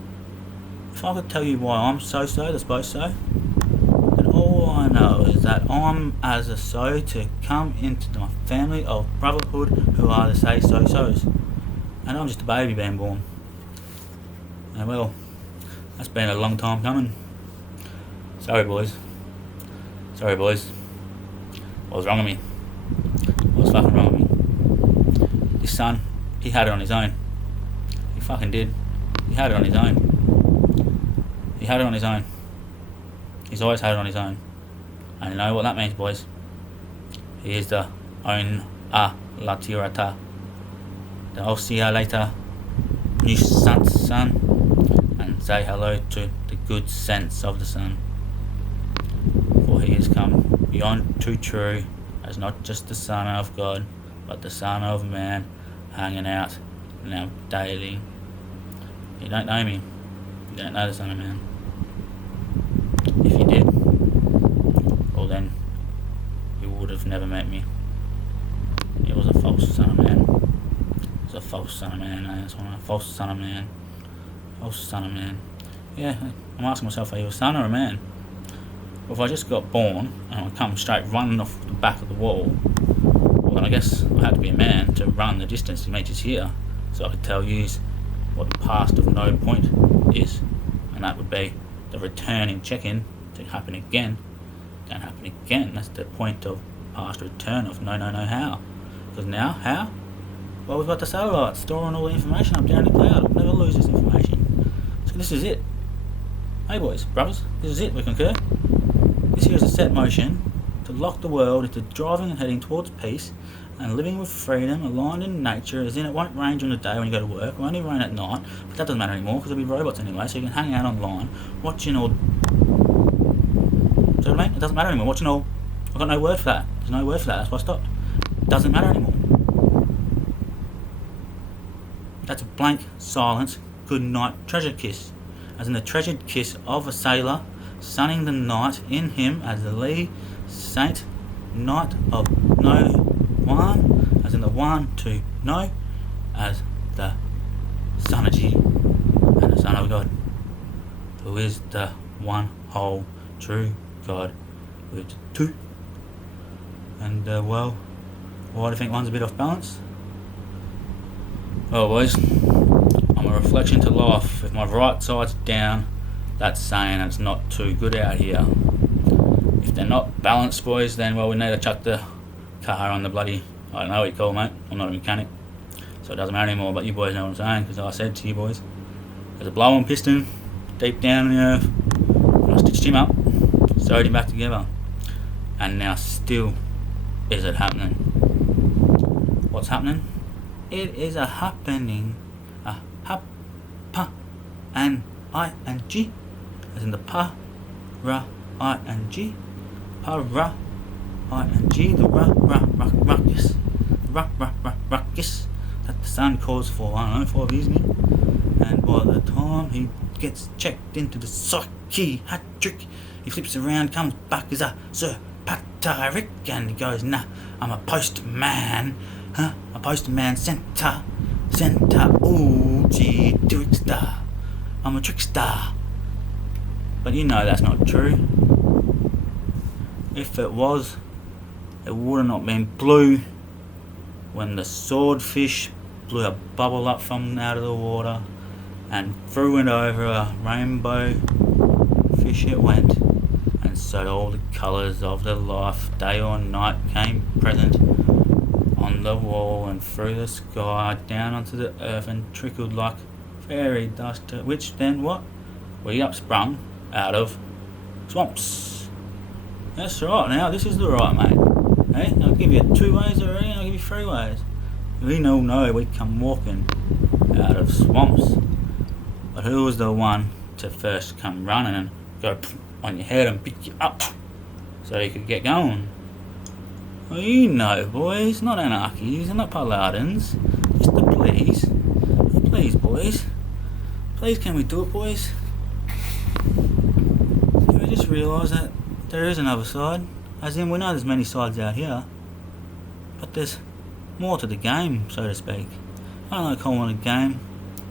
If I could tell you why I'm so, the supposed so, then all I know is that I'm as a so to come into my family of brotherhood who are the say so-sos. And I'm just a baby being born. And well, that's been a long time coming. Sorry boys. What was wrong with me? What was fucking wrong with me? This son, he had it on his own. He fucking did. He had it on his own. He's always had it on his own. And you know what that means, boys? He is the aaaaha, the I'll see you later, nuisance son, and say hello to the good sense of the sun. For he has come beyond too true, as not just the Son of God, but the Son of Man, hanging out now daily. You don't know me. You don't know the Son of Man. If you did, well then, you would have never met me. It was a false Son of Man. It was a false Son of Man. That's one. A false Son of Man. False Son of Man. Yeah, I'm asking myself, are you a son or a man? Well, if I just got born and I come straight running off the back of the wall, well then I guess I had to be a man to run the distance to meet us here, so I could tell you what the past of no point is, and that would be the returning check-in to happen again. Don't happen again. That's the point of past return of no how. Because now, how? Well, we've got the satellites storing all the information up there in the cloud. We'll never lose this information. So this is it. Hey boys, brothers, this is it, we concur. This here is a set motion to lock the world into driving and heading towards peace and living with freedom, aligned in nature, as in it won't rain during the day when you go to work, it won't even rain at night, but that doesn't matter anymore because there'll be robots anyway, so you can hang out online, watching all... See what I mean? It doesn't matter anymore, watching all... I've got no word for that, there's no word for that, that's why I stopped. It doesn't matter anymore. That's a blank, silent, good night treasure kiss, as in the treasured kiss of a sailor, sunning the night in him as the lee saint night of no one, as in the one to know, as the Son of G and the Son of God, who is the one whole true God with two. And well, why do you think one's a bit off balance? Well boys, I'm a reflection to life. If my right side's down, that's saying it's not too good out here. If they're not balanced boys, then well, we need to chuck the car on the bloody, I don't know what you call it, mate, I'm not a mechanic, so it doesn't matter anymore, but you boys know what I'm saying, because I said to you boys, there's a blow-on piston deep down in the earth, and I stitched him up, sewed him back together, and now still is it happening. What's happening? It is a happening, a hap, pa, and I and G, as in the pa, ra, I and G, pa, ra, I and G, the ruckus, ruckus that the sun calls for, I don't know, 5 years now, and by the time he gets checked into the psyche hat trick, he flips around, comes back as a Sir Patrick, and he goes, nah, I'm a postman, a postman center, ooh, gee, trickster, I'm a trickster. But you know that's not true. If it was, it would have not been blue when the swordfish blew a bubble up from out of the water and threw it over a rainbow fish it went, and so all the colours of the life, day or night, came present on the wall and through the sky down onto the earth and trickled like fairy dust, which then what? We upsprung out of swamps. That's right, now this is the right, mate. Hey, I'll give you 2 ways already, and I'll give you 3 ways. We all know we come walking out of swamps. But who was the one to first come running and go on your head and pick you up so you could get going? Well, you know, boys, not anarchies and not paladins, just the please. Please, boys. Please, can we do it, boys? Can we just realise that there is another side? As in, we know there's many sides out here, but there's more to the game, so to speak. I don't like calling it a game.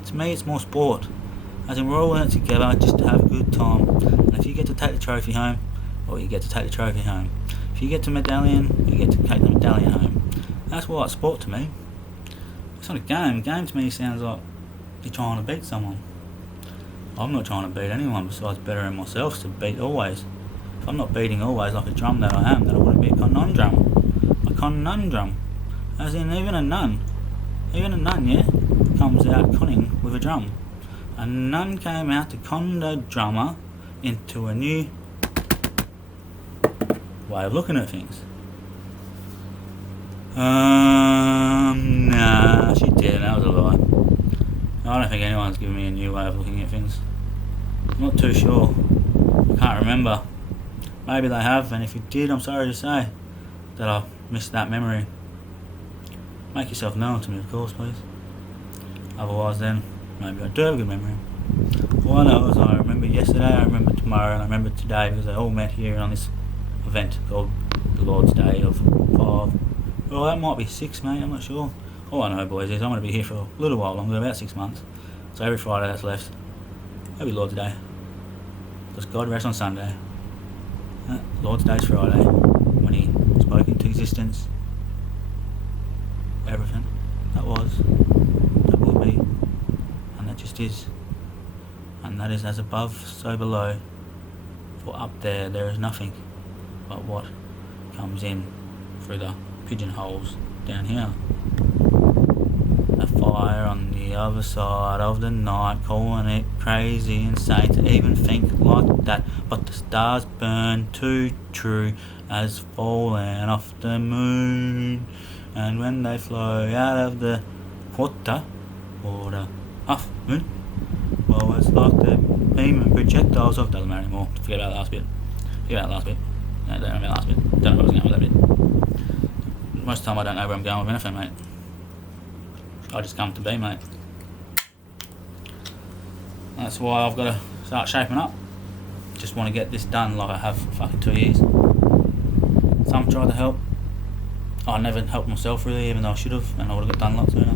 To me, it's more sport. As in, we're all in it together just to have a good time. And if you get to take the trophy home, well, you get to take the trophy home. If you get the medallion, you get to take the medallion home. That's why it's sport to me. It's not a game. A game to me sounds like you're trying to beat someone. I'm not trying to beat anyone besides bettering myself to beat always. If I'm not beating always like a drum that I am, then I wouldn't be a conundrum. A conundrum. As in, even a nun, yeah, comes out conning with a drum. A nun came out to con the drummer into a new way of looking at things. Nah, she did, that was a lie. I don't think anyone's given me a new way of looking at things. I'm not too sure. I can't remember. Maybe they have, and if you did, I'm sorry to say that I missed that memory. Make yourself known to me, of course, please. Otherwise then, maybe I do have a good memory. All I know is I remember yesterday, I remember tomorrow, and I remember today, because they all met here on this event called the Lord's Day of 5. Well, that might be 6, mate, I'm not sure. All I know, boys, is I'm going to be here for a little while longer, about 6 months. So every Friday that's left, that'll be Lord's Day. Because God rests on Sunday. Lord's Day's Friday, when he spoke into existence. Everything that was, that will be, and that just is. And that is as above, so below. For up there is nothing but what comes in through the pigeonholes down here. The fire on the other side of the night, calling it crazy, insane to even think like that. But the stars burn too true as falling off the moon. And when they flow out of the water or the half moon, well, it's like the beam and projectiles of, doesn't matter anymore. Forget about the last bit. No, don't know about the last bit. Don't know where I was going with that bit. Most of the time I don't know where I'm going with anything, mate. I just come to be, mate. That's why I've got to start shaping up. Just want to get this done like I have for fucking 2 years. Some tried to help. I never helped myself really, even though I should have, and I would have got done a lot sooner.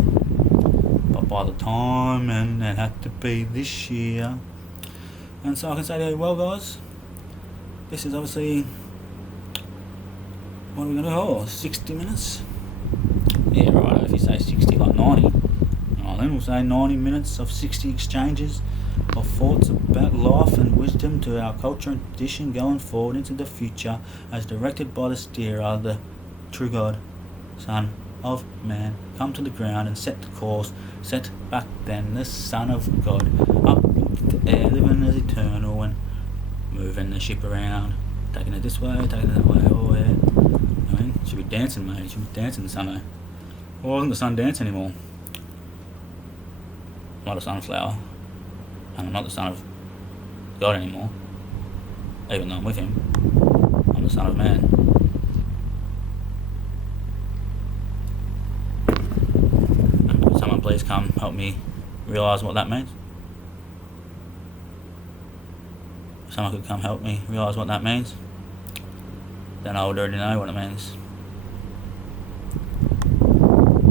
But by the time, and it had to be this year. And so I can say to you, well guys, this is obviously, what are we going to do? Oh, 60 minutes? Yeah, right, if you say 60, like 90. Then we'll say 90 minutes of 60 exchanges of thoughts about life and wisdom to our culture and tradition going forward into the future, as directed by the steerer, the true God, Son of Man, come to the ground and set the course, set back then the Son of God, up into the air, living as eternal and moving the ship around, taking it this way, taking it that way, oh yeah. I mean, should be dancing, mate, should be dancing the sun, though. Well, isn't the sun dance anymore? I'm not a sunflower, and I'm not the Son of God anymore, even though I'm with Him. I'm the Son of Man. And could someone please come help me realise what that means? If someone could come help me realise what that means, then I would already know what it means.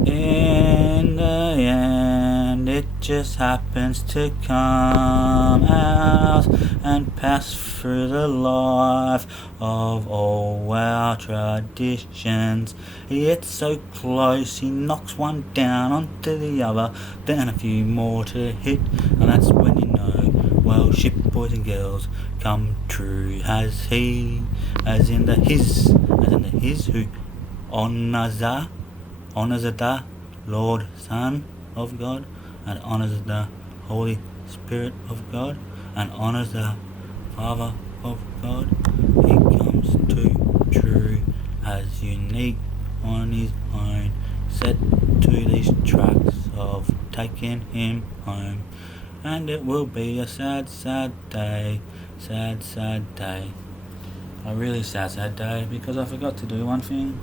In the end, it just happens to come out and pass through the life of all our traditions. It's so close, he knocks one down onto the other, then a few more to hit, and that's when you know, well, ship boys and girls come true. As he, as in the his who honours the Lord Son of God, and honours the Holy Spirit of God, and honours the Father of God. He comes to true as unique on his own, set to these tracks of taking him home. And it will be a sad, sad day, sad, sad day. A really sad, sad day, because I forgot to do one thing.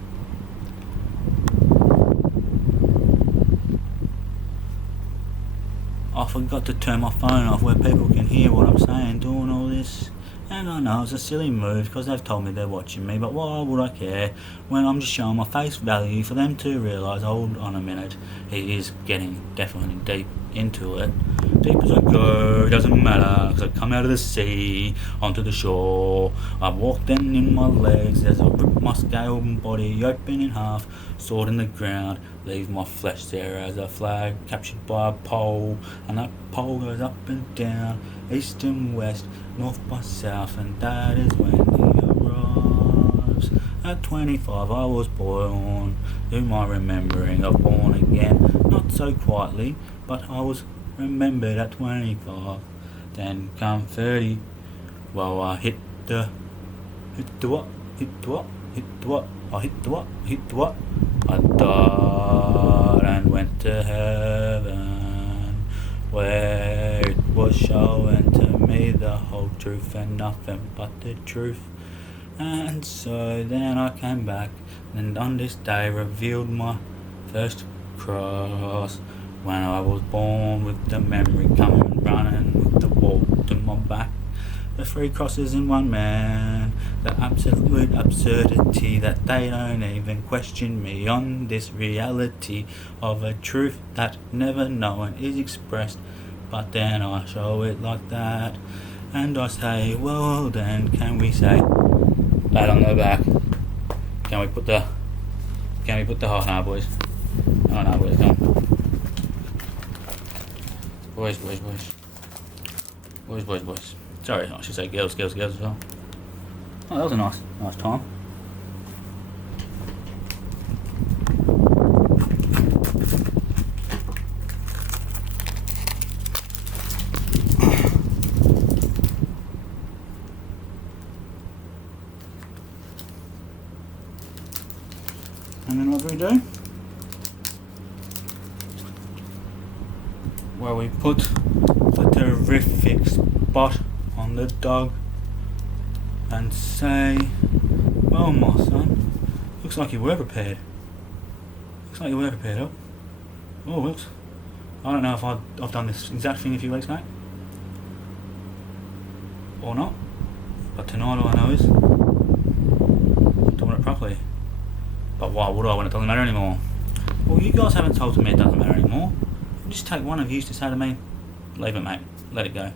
I forgot to turn my phone off where people can hear what I'm saying doing all this. And I know it's a silly move because they've told me they're watching me, but why would I care when I'm just showing my face value for them to realise, hold on a minute, he is getting definitely deep into it. Deep as I go, doesn't matter, because I come out of the sea, onto the shore. I walk then in my legs as I rip my scale and body open in half, sword in the ground, leave my flesh there as a flag captured by a pole, and that pole goes up and down, east and west, north by south, and that is when he arrives. At 25 I was born, to my remembering of born again, not so quietly, but I was remembered at 25. Then come 30, well I hit the what, I died and went to heaven, where it was showing to me the whole truth and nothing but the truth. And so then I came back, and on this day revealed my first cross, when I was born with the memory coming running with the wall to my back. The 3 crosses in one man, the absolute absurdity that they don't even question me on this reality of a truth that never known is expressed, but then I show it like that, and I say, well then, can we say, pat on the back, can we put the hot now boys, oh no boys, come on. Boys. Sorry, I should say girls as well. Oh, that was a nice time. And then what do we do? Well, we put the terrific spot on the dog and say, well, my son, looks like you were prepared. Oh, looks. I don't know if I've done this exact thing a few weeks, mate, or not, but tonight all I know is I'm doing it properly. But why would I when it doesn't matter anymore? Well, you guys haven't told me it doesn't matter anymore. Just take one of you to say to me, leave it, mate, let it go.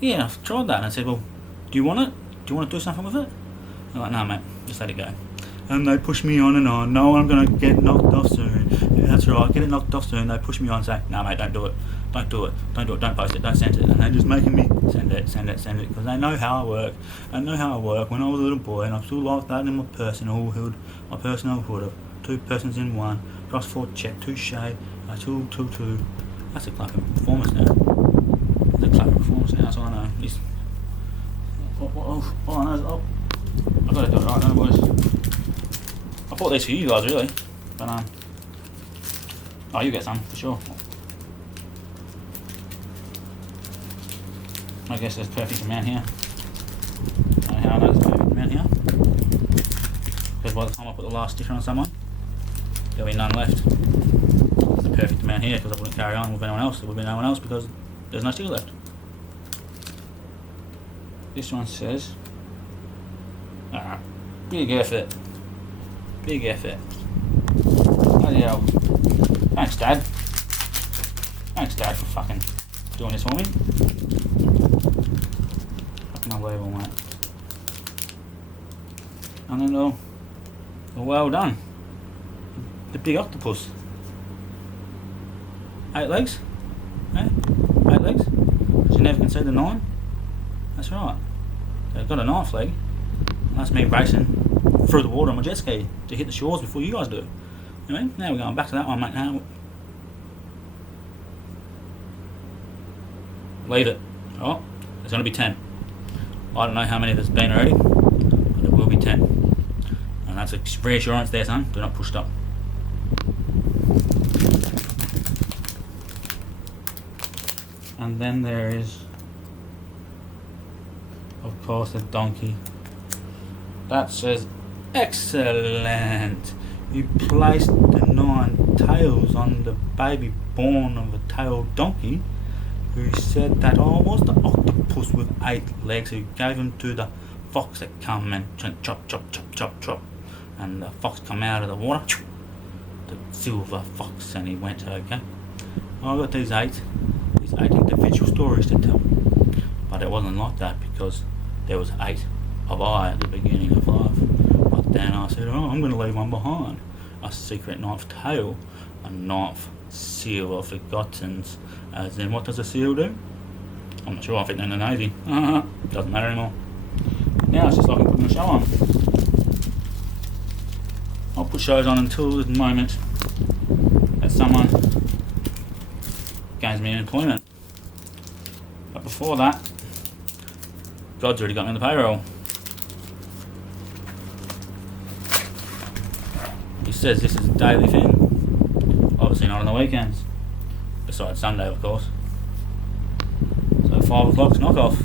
Yeah, I've tried that and I said, well, do you want it? Do you want to do something with it? I'm like, no, mate, just let it go. And they push me on and on. No, I'm going to get knocked off soon. Yeah, that's right, get it knocked off soon. They push me on and say, no, mate, don't do it. Don't post it, don't send it. And they're just making me send it, because they know how I work. I know how I work when I was a little boy, and I'm still like that in my personalhood of two persons in one, plus 4 check, 2 shade, 2. That's a clapping performance now. That's all I know. All I know is, I've got to do it right now, boys. I bought these for you guys, really, but oh, you get some for sure. I guess there's perfect amount here. I don't know how I know there's a perfect amount here, because by the time I put the last sticker on someone, there'll be none left. There's the perfect amount here, because I wouldn't carry on with anyone else. There would be no one else because there's no sticker left. This one says, big effort. Bloody hell. Thanks, Dad, for fucking doing this for me. Fucking unbelievable, mate. And then, well done. The big octopus. 8 legs? Eh? 8 legs? Because you never can see the 9? That's right. They've got a 9th leg. And that's me racing through the water on my jet ski to hit the shores before you guys do. Anyway, now we're going back to that one, mate. Now, leave it. Oh, there's going to be 10. I don't know how many there's been already, but there will be 10. And that's a reassurance there, son. Do not push stop. And then there is, of course, a donkey. That says, excellent. You placed the 9 tails on the baby born of a tailed donkey, who said that I was the octopus with 8 legs, who gave them to the fox that come and chop. And the fox come out of the water, the silver fox, and he went, okay. I got these 8 individual stories to tell. But it wasn't like that, because there was 8 of I at the beginning of life. But then I said, I'm going to leave one behind. A secret 9th tail, a 9th seal of forgottens. As in, what does a seal do? I'm not sure, I think they're nosy. Doesn't matter anymore. Now it's just like I'm putting a show on. I'll put shows on until the moment that someone gains me employment. But before that, God's already got me on the payroll. He says this is a daily thing, obviously not on the weekends, besides Sunday, of course. So 5 o'clock's knock off.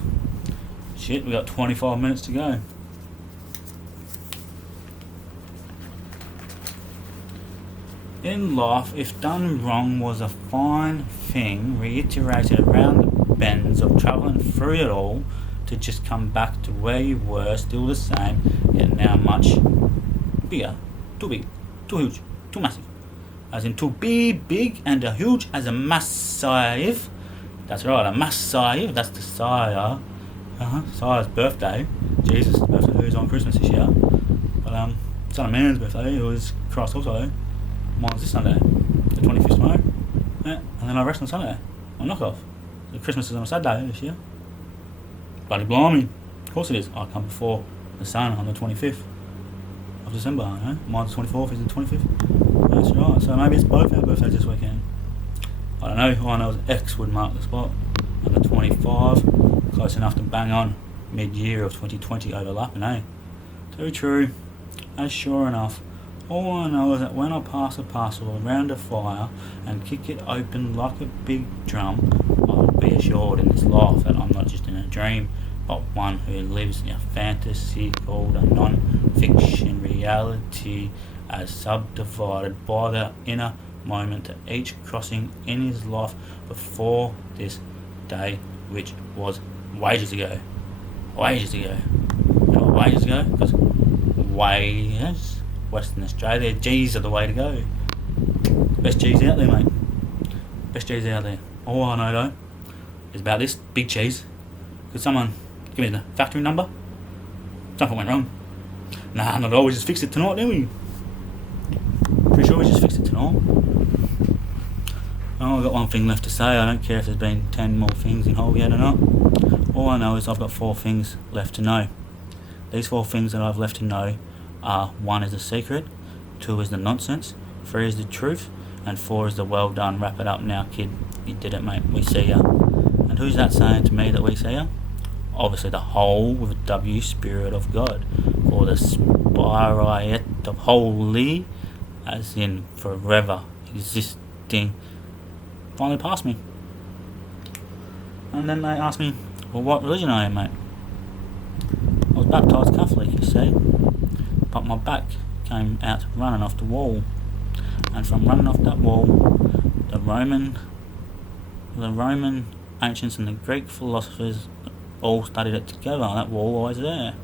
Shit, we got 25 minutes to go. In life, if done wrong was a fine thing, reiterated around the bends of travelling through it all, to just come back to where you were, still the same, yet now much bigger, too big, too huge, too massive. As in, to be big and a huge as a massive. That's right, a massive. That's the sire. Sire's birthday. Jesus' birthday, who's on Christmas this year. But it's not a man's birthday, it was Christ also. Mine's this Sunday, the 25th tomorrow. Yeah, and then I rest on Sunday, on knock-off. So Christmas is on a Saturday this year. Bloody blimey. Of course it is. I come before the sun on the 25th of December. Mine's the 24th, is the 25th. That's right. So maybe it's both our birthdays this weekend. I don't know. All I know is X would mark the spot. And the 25, close enough to bang on mid-year of 2020 overlapping, eh? Too true. And sure enough, all I know is that when I pass a parcel around a fire and kick it open like a big drum, I will be assured in this life that I'm not just in a dream, but one who lives in a fantasy called a non-fiction reality, as subdivided by the inner moment to each crossing in his life before this day, which was wages ago. Wages ago. You know what wages ago? Because wages, Western Australia, G's are the way to go. Best G's out there, mate. Best G's out there. All I know though is about this big cheese. Could someone give me the factory number? Something went wrong. Nah, not all. We just fixed it tonight, didn't we? Pretty sure we just fixed it tonight. Oh, I've got one thing left to say. I don't care if there's been 10 more things in whole yet or not. All I know is I've got 4 things left to know. These 4 things that I've left to know are: 1 is the secret, 2 is the nonsense, 3 is the truth, and 4 is the well done. Wrap it up now, kid. You did it, mate. We see ya. And who's that saying to me that we see ya? Obviously the whole with a W, Spirit of God, or the Spiriet of Holy, as in forever existing, finally passed me. And then they asked me, well, what religion are you, mate? I was baptised Catholic, you see, but my back came out running off the wall, and from running off that wall, the Roman ancients and the Greek philosophers all studied it together. That wall always there.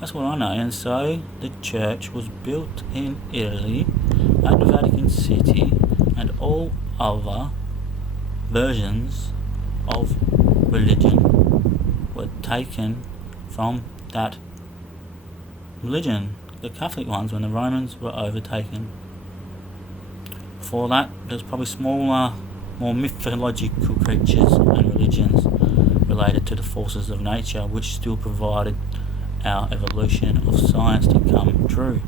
That's what I know. And so the church was built in Italy at the Vatican City, and all other versions of religion were taken from that religion, the Catholic ones, when the Romans were overtaken. Before that, there's probably smaller, more mythological creatures and religions related to the forces of nature, which still provided our evolution of science to come true.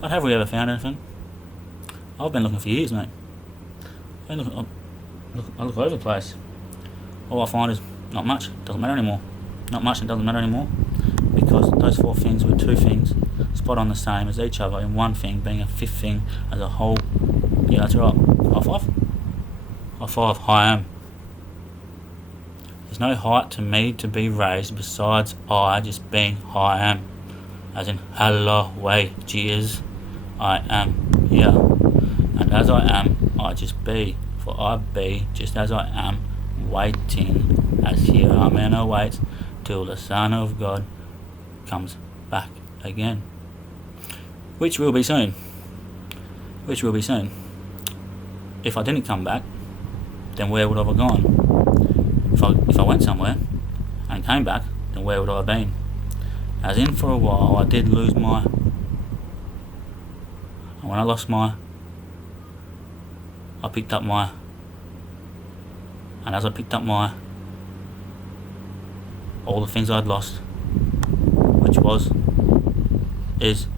But have we ever found anything? I've been looking for years, mate. I look all over the place. All I find is not much. Doesn't matter anymore. Not much. It doesn't matter anymore, because those 4 things were 2 things spot on the same as each other, in one thing being a 5th thing as a whole. Yeah, that's right. High five. High five. I am. There's no height to me to be raised besides I just being I am, as in hello, way, cheers. I am here, and as I am, I just be, for I be just as I am, waiting, as here Amen awaits till the Son of God comes back again, which will be soon. Which will be soon. If I didn't come back, then where would I have gone? If I went somewhere and came back, then where would I have been? As in, for a while I did lose my, and when I lost my, I picked up my, and as I picked up my, all the things I'd lost, which was, is,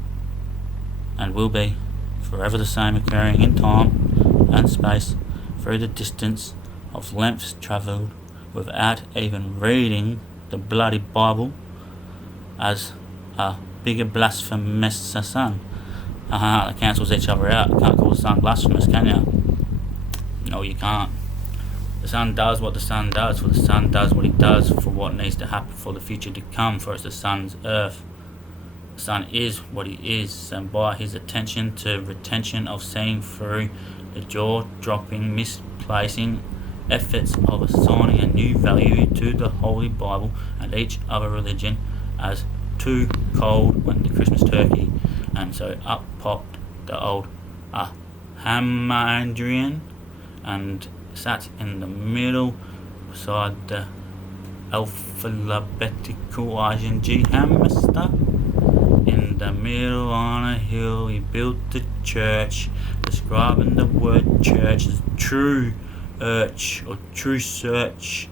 and will be forever the same, occurring in time and space through the distance of lengths travelled without even reading the bloody Bible, as a bigger blasphemous son. That cancels each other out. You can't call the son blasphemous, can you? No, you can't. The Son does what the Son does, for the Son does what he does for what needs to happen for the future to come, for it's the Son's earth. The Son is what he is, and by his attention to retention of seeing through the jaw-dropping, misplacing efforts of assigning a new value to the Holy Bible and each other religion as too cold when the Christmas turkey, and so up popped the old Hamadrian and sat in the middle beside the alphabetical ING hamster. In the middle on a hill he built the church, describing the word church as true urch or true search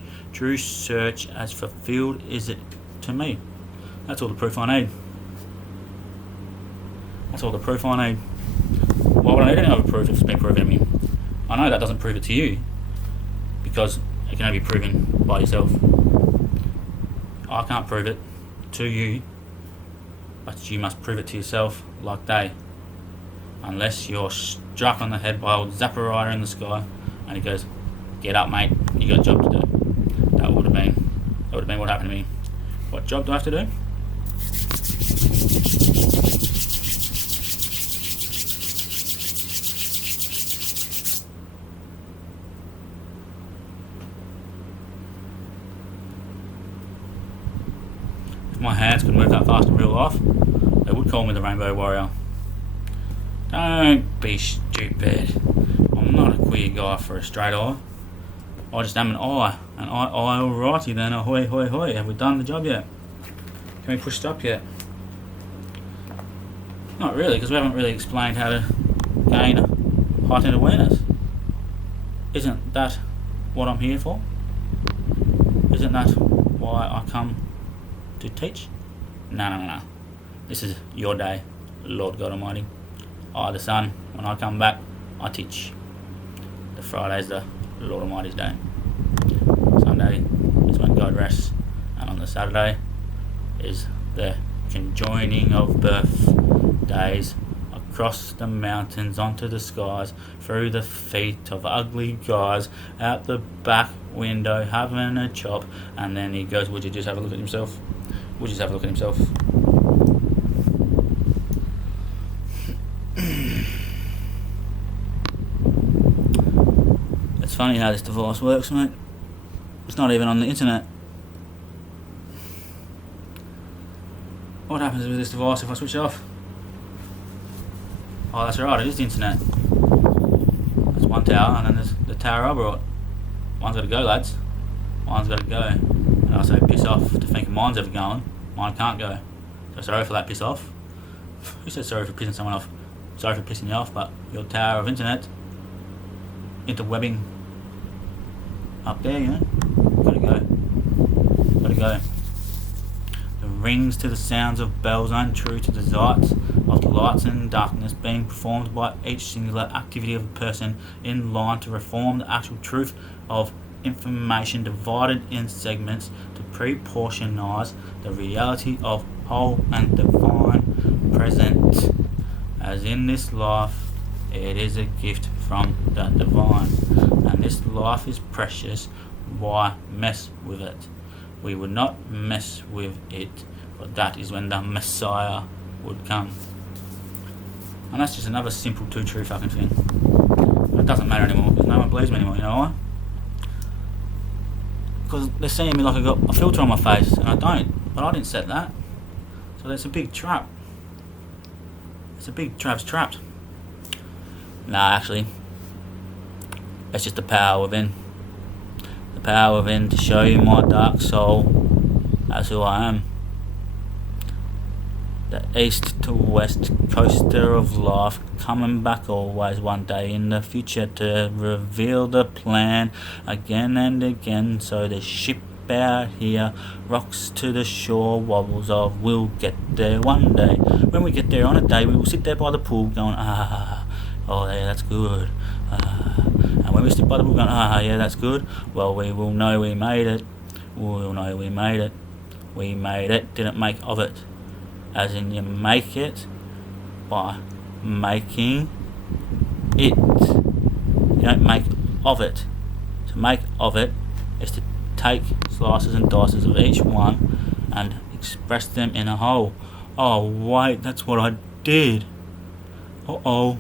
as fulfilled is it to me. That's all the proof I need. That's all the proof I need. Why would I need any other proof if it's been proven to me? I know that doesn't prove it to you, because it can only be proven by yourself. I can't prove it to you, but you must prove it to yourself like they. Unless you're struck on the head by old Zapparita in the sky and he goes, "Get up, mate, you got a job to do." That would have been what happened to me. What job do I have to do? If my hands could move that fast in real life, they would call me the Rainbow Warrior. Don't be stupid. I'm not a queer guy for a straight eye. I just am an eye. An eye, alrighty then. Ahoy, hoy, hoy. Have we done the job yet? Can we push it up yet? Not really, because we haven't really explained how to gain heightened awareness. Isn't that what I'm here for? Isn't that why I come to teach? No. This is your day, Lord God Almighty. I, the Son, when I come back, I teach. The Friday's the Lord Almighty's day. Sunday is when God rests, and on the Saturday is the conjoining of birthdays across the mountains, onto the skies, through the feet of ugly guys, out the back window having a chop, and then he goes, "Would you just have a look at himself? Would you just have a look at himself?" It's funny how this device works, mate. It's not even on the internet. What happens with this device if I switch it off? Oh, that's right, it is the internet. That's one tower, and then there's the tower I brought. Mine's got to go, lads. Mine's got to go. And I say piss off to think mine's ever going. Mine can't go. So sorry for that, piss off. Who said sorry for pissing someone off? Sorry for pissing you off, but your tower of internet, interwebbing up there, you know, gotta go. The rings to the sounds of bells untrue to the sights of the lights and darkness being performed by each singular activity of a person in line to reform the actual truth of information divided in segments to proportionize the reality of whole and divine present. As in this life, it is a gift from the divine, and this life is precious. Why mess with it? We would not mess with it, but that is when the Messiah would come. And that's just another simple two true fucking thing. It doesn't matter anymore, because no one believes me anymore, you know why? Because they're seeing me like I've got a filter on my face, and I don't, but I didn't set that. So that's a big trap. It's a big trapped. Nah, actually, it's just the power within. The power within to show you my dark soul. That's who I am. The east to west coaster of life, coming back always one day in the future to reveal the plan again and again. So the ship out here rocks to the shore, wobbles of we'll get there one day. When we get there on a day, we will sit there by the pool going, "Ah, oh yeah, that's good." And when we sit by the pool going, "Ah, yeah, that's good," well, we will know we made it. We'll know we made it. We made it, didn't make of it. As in, you make it by making it. You don't make of it. To make of it is to take slices and dices of each one and express them in a whole. Oh wait, that's what I did. Uh-oh.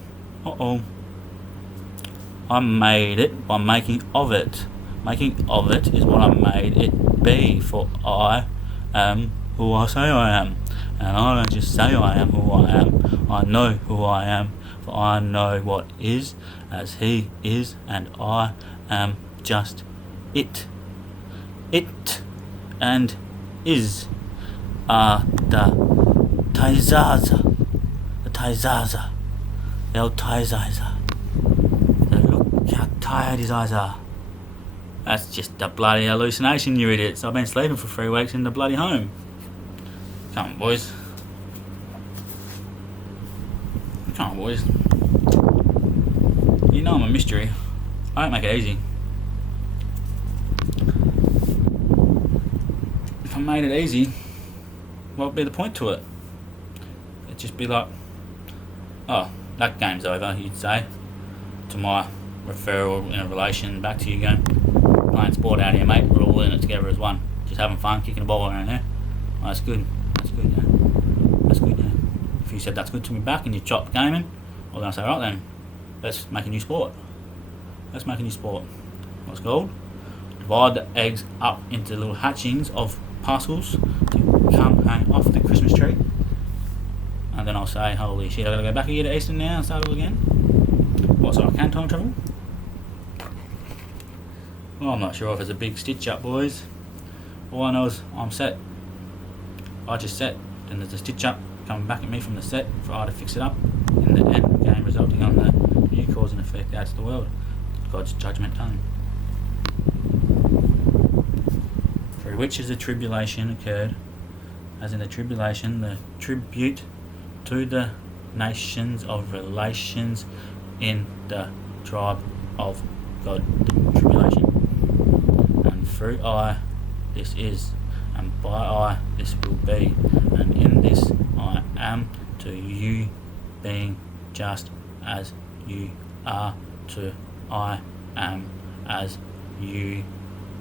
I made it by making of it. Making of it is what I made it be, for I am who I say I am. And I don't just say I am who I am. I know who I am, for I know what is as he is, and I am just it. It and is are the Taizaza. The Taizaza. The old Taizaza. Look how tired his eyes are. That's just a bloody hallucination, you idiots. I've been sleeping for 3 weeks in the bloody home. Come on, boys. Come on, boys. You know I'm a mystery. I don't make it easy. If I made it easy, what would be the point to it? It'd just be like, oh, that game's over, you'd say, to my referral in a relation back to you going, playing sport out here, mate, we're all in it together as one. Just having fun, kicking the ball around here. Oh, that's good, yeah. That's good, yeah. If you said that's good to me back and you chopped gaming, well then I say, right then, let's make a new sport. What's it called? Divide the eggs up into little hatchings of parcels to come hang off the Christmas tree. And then I'll say, holy shit, I gotta go back a year to Eastern now and start all again. What, so I can time travel? Well, I'm not sure if it's a big stitch up, boys. All I know is I'm set. I just set, then there's a stitch up coming back at me from the set for I to fix it up in the end game, resulting on the new cause and effect out to the world. God's judgment done. Through which is the tribulation occurred, as in the tribulation, the tribute to the nations of relations in the tribe of God, the tribulation. And through I this is, and by I this will be, and in this I am to you, being just as you are to I am, as you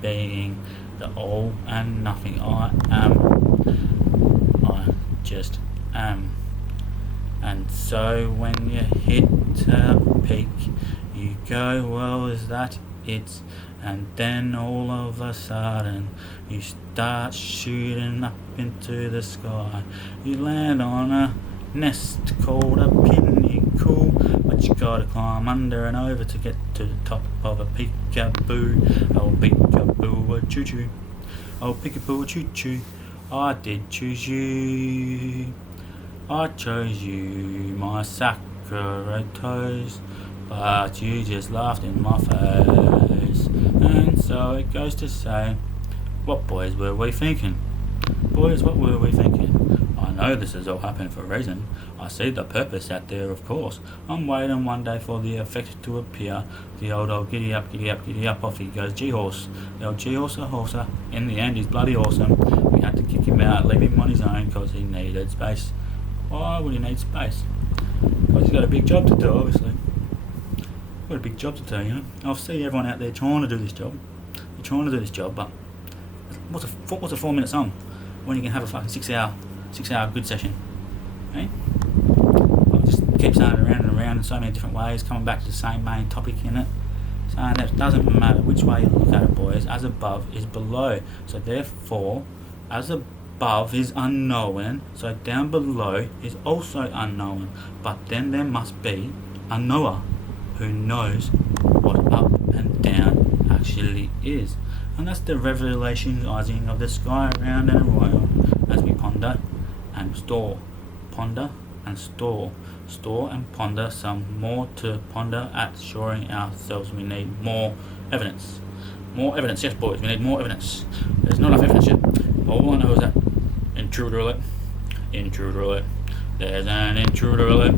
being the all and nothing I am, I just am. And so when you hit a peak, you go, well, is that it? And then all of a sudden you start shooting up into the sky. You land on a nest called a pinnacle, but you gotta climb under and over to get to the top of a peekaboo. Oh, peekaboo, a choo choo. Oh, peekaboo, a choo choo. I did choose you. I chose you, my sacratos, but you just laughed in my face. And so it goes to say, what boys were we thinking? Boys, what were we thinking? I know this has all happened for a reason. I see the purpose out there, of course. I'm waiting one day for the effect to appear. The old giddy up, giddy up, giddy up, off he goes, G-horse. The old G-horse, in the end he's bloody awesome. We had to kick him out, leave him on his own, because he needed space. Why would he need space? Because he's got a big job to do, obviously. Got a big job to do, you know. I see everyone out there trying to do this job. They're trying to do this job, but what's a 4-minute song when you can have a fucking 6 hour good session? Eh? Well, it just keeps going around and around in so many different ways, coming back to the same main topic in it. Saying that it doesn't matter which way you look at it, boys. As above is below. So therefore, as above is unknown, so down below is also unknown. But then there must be a knower who knows what up and down actually is. And that's the revelationizing of the sky around and around as we ponder and store. Ponder and store. Store and ponder some more to ponder at shoring ourselves. We need more evidence. More evidence, yes boys, we need more evidence. There's not enough evidence yet. All I know is that intruder alert. There's an intruder alert.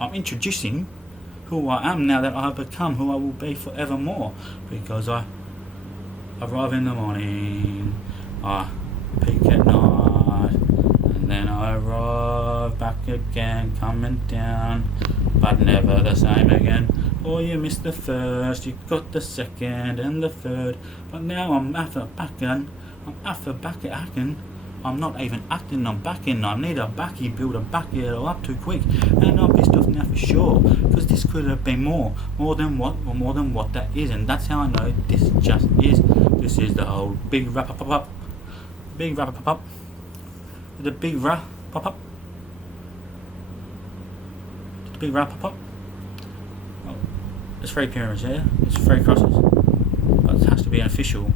I'm introducing who I am now that I have become who I will be forevermore. Because I arrive in the morning, I peak at night, and then I arrive back again, coming down, but never the same again. Or you missed the first, you got the second and the third, but now I'm after back again. I'm not even acting, I'm backing. I need a backy, build a backy up too quick, and I'm pissed off now for sure, because this could have been more than what that is, and that's how I know this just is. This is the whole big wrap up, the big wrap up. Oh, there's 3 pyramids there, there's 3 crosses, but it has to be an official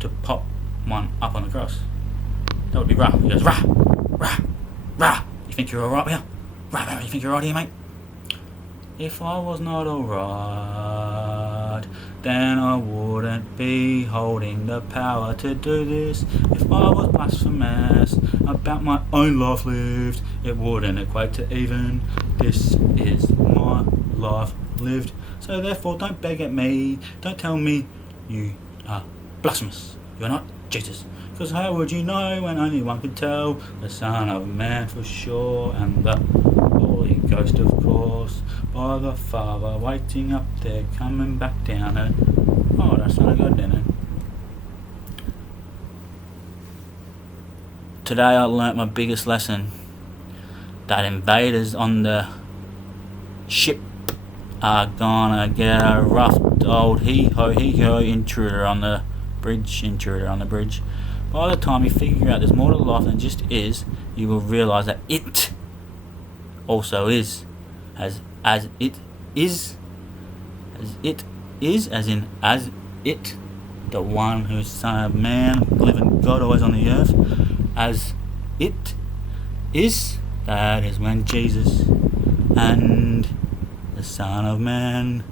to pop one up on the cross. That would be Ra. He goes, Ra. You think you're alright here? Ra, you think you're alright here, mate? If I was not alright, God, then I wouldn't be holding the power to do this. If I was blasphemous about my own life lived, it wouldn't equate to even. This is my life lived. So therefore, don't beg at me, don't tell me you are blasphemous. You're not Jesus. Because how would you know when only one could tell? The Son of Man for sure, and the Holy Ghost of course, by the Father waiting up there, coming back down. And oh, that's not a good dinner. Today I learnt my biggest lesson, that invaders on the ship are gonna get a rough old hee-ho intruder on the bridge. By the time you figure out there's more to life than just is, you will realise that it also is. As it is, the one who's Son of Man, living God always on the earth, as it is, that is when Jesus and the Son of Man,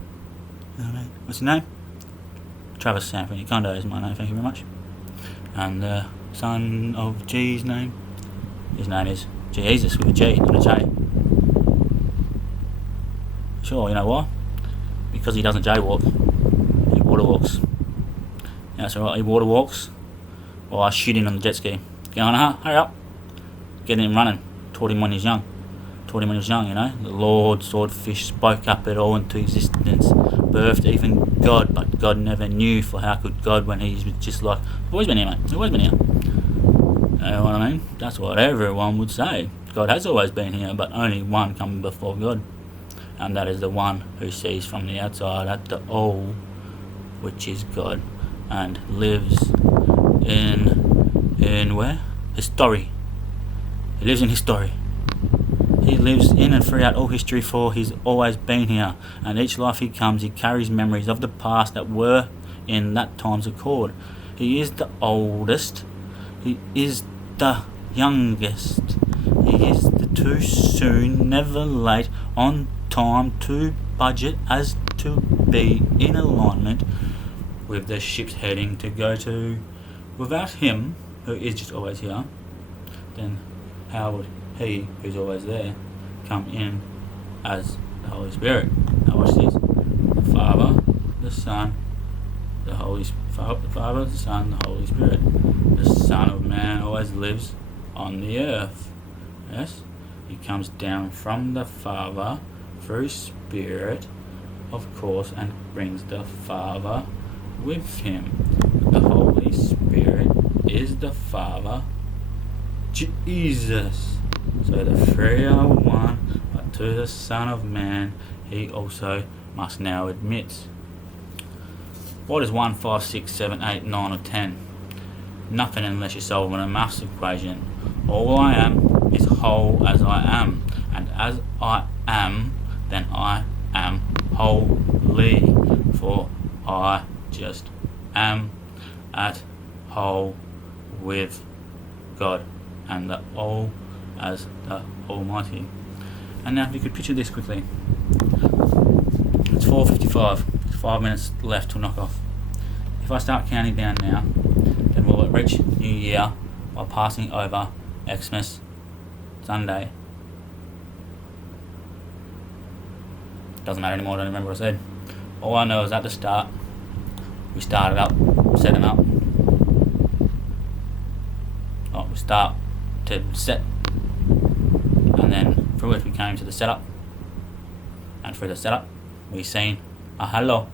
what's his name? Travis Sanford Condo is my name, thank you very much. And the Son of G's name, his name is Jesus with a G, not a J. Sure, you know why? Because he doesn't jaywalk, he water walks. Yeah, that's alright, he water walks, or I shoot him on the jet ski. Go on, hurry up. Get him running. Taught him when he was young, you know. The Lord Swordfish spoke up it all into existence, birthed even God, but God never knew, for how could God when he was just like, I've always been here, mate, I've always been here. You know what I mean? That's what everyone would say. God has always been here, but only one come before God, and that is the one who sees from the outside at the all, which is God, and lives in where? History. He lives in history. He lives in and throughout all history, for he's always been here, and each life he comes, he carries memories of the past that were in that time's accord. He is the oldest, he is the youngest, he is the too soon, never late, on time, to budget, as to be in alignment with the ship's heading to go to. Without him, who is just always here, then how would he, who's always there, come in as the Holy Spirit? Now watch this. The Father, the Son, the Father, the Son, the Holy Spirit. The Son of Man always lives on the earth. Yes? He comes down from the Father through Spirit, of course, and brings the Father with him. The Holy Spirit is the Father, Jesus. So the three are one, but to the Son of Man he also must now admit. What is 1, 5, 6, 7, 8, 9 or 10? Nothing unless you're solving a maths equation. All I am is whole as I am, and as I am, then I am wholly, for I just am at whole with God and the all as the Almighty. And now if you could picture this quickly. It's 4:55, 5 minutes left to knock off. If I start counting down now, then we'll reach New Year while passing over Xmas Sunday. Doesn't matter anymore, I don't remember what I said. All I know is at the start, we started up, setting up. We start to set, and then through it we came to the setup, and through the setup we seen a halo.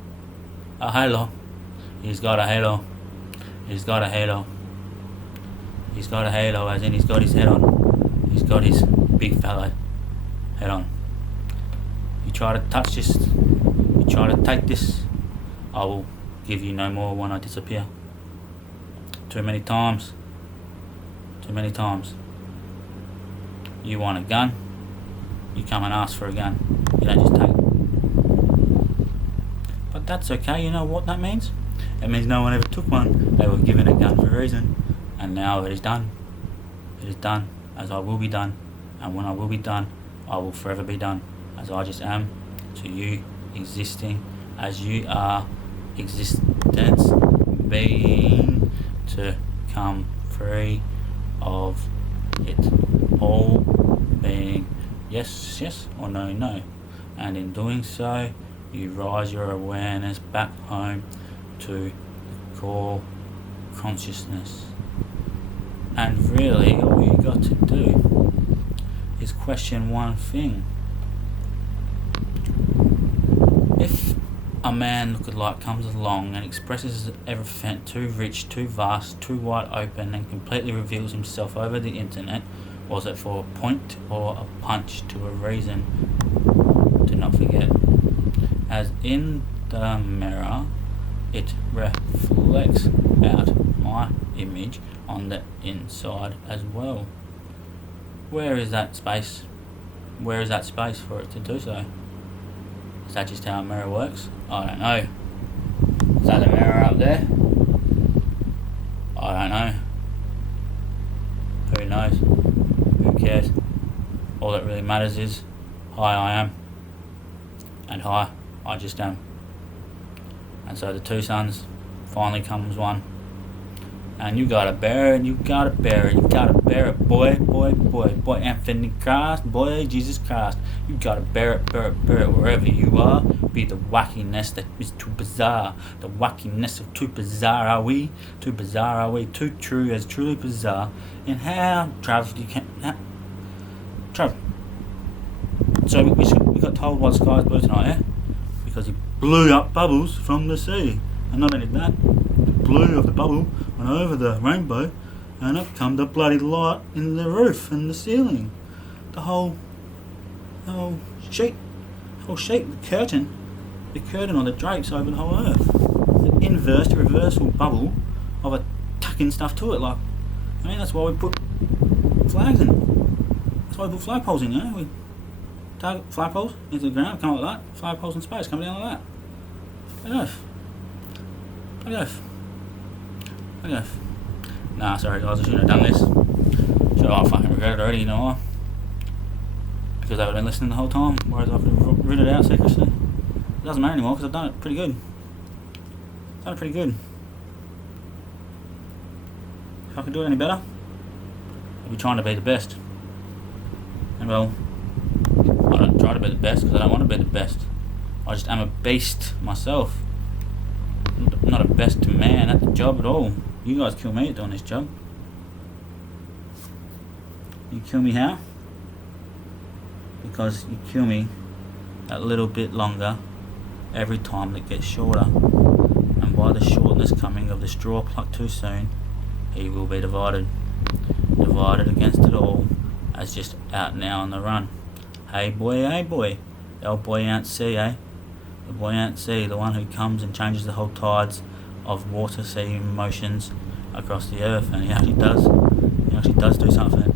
He's got a halo, as in he's got his head on, he's got his big fella head on. You try to touch this, you try to take this, I will give you no more when I disappear. Too many times. You want a gun, you come and ask for a gun, you don't just take it. But that's okay, you know what that means? It means no one ever took one, they were given a gun for a reason, and now it is done. It is done, as I will be done, and when I will be done, I will forever be done, as I just am, to you, existing as you are, existence, being to come free of it all, being yes or no, and in doing so you rise your awareness back home to core consciousness. And really all you got to do is question one thing. If a man lookalike comes along and expresses everything too rich, too vast, too wide open, and completely reveals himself over the internet, was it for a point or a punch to a reason? Do not forget, as in the mirror, it reflects out my image on the inside as well. Where is that space? Where is that space for it to do so? Is that just how a mirror works? I don't know. Is that the mirror up there? I don't know. Who knows? Who cares? All that really matters is, hi I am, and hi I just am. And so the two suns finally comes one. And you gotta bear it, you gotta bear it, you gotta bear it, boy, Anthony Christ, boy, Jesus Christ. You gotta bear it wherever you are. Be the wackiness that is too bizarre. The wackiness of too bizarre are we? Too bizarre are we? Too true as truly bizarre. And how, Trav, you can't... Trav. So we got told why the sky is blue tonight, yeah? Because he blew up bubbles from the sea. And not only that, the blue of the bubble went over the rainbow, and up come the bloody light in the roof and the ceiling. The whole sheet, the curtain or the drapes over the whole earth. The inverse, the reversal bubble of a tucking stuff to it. Like, I mean, that's why we put flags in. That's why we put flagpoles in, you know? We target flagpoles into the ground, come like that. Flagpoles in space, coming down like that. Bloody oath. Nah, sorry guys, I shouldn't have done this. I fucking regret it already, you know why? Because they would have been listening the whole time, whereas I could have written it out secretly. It doesn't matter anymore because I've done it pretty good. If I could do it any better, I'd be trying to be the best. And well, I don't try to be the best because I don't want to be the best. I just am a beast myself. I'm not a best man at the job at all. You guys kill me at doing this job. You kill me how? Because you kill me that little bit longer every time it gets shorter. And by the shortness coming of the straw plucked too soon, he will be divided. Divided against it all, as just out now on the run. Hey boy, the old boy out see, eh? The boy out sea, the one who comes and changes the whole tides of water, sea, motions across the earth, and he actually does do something.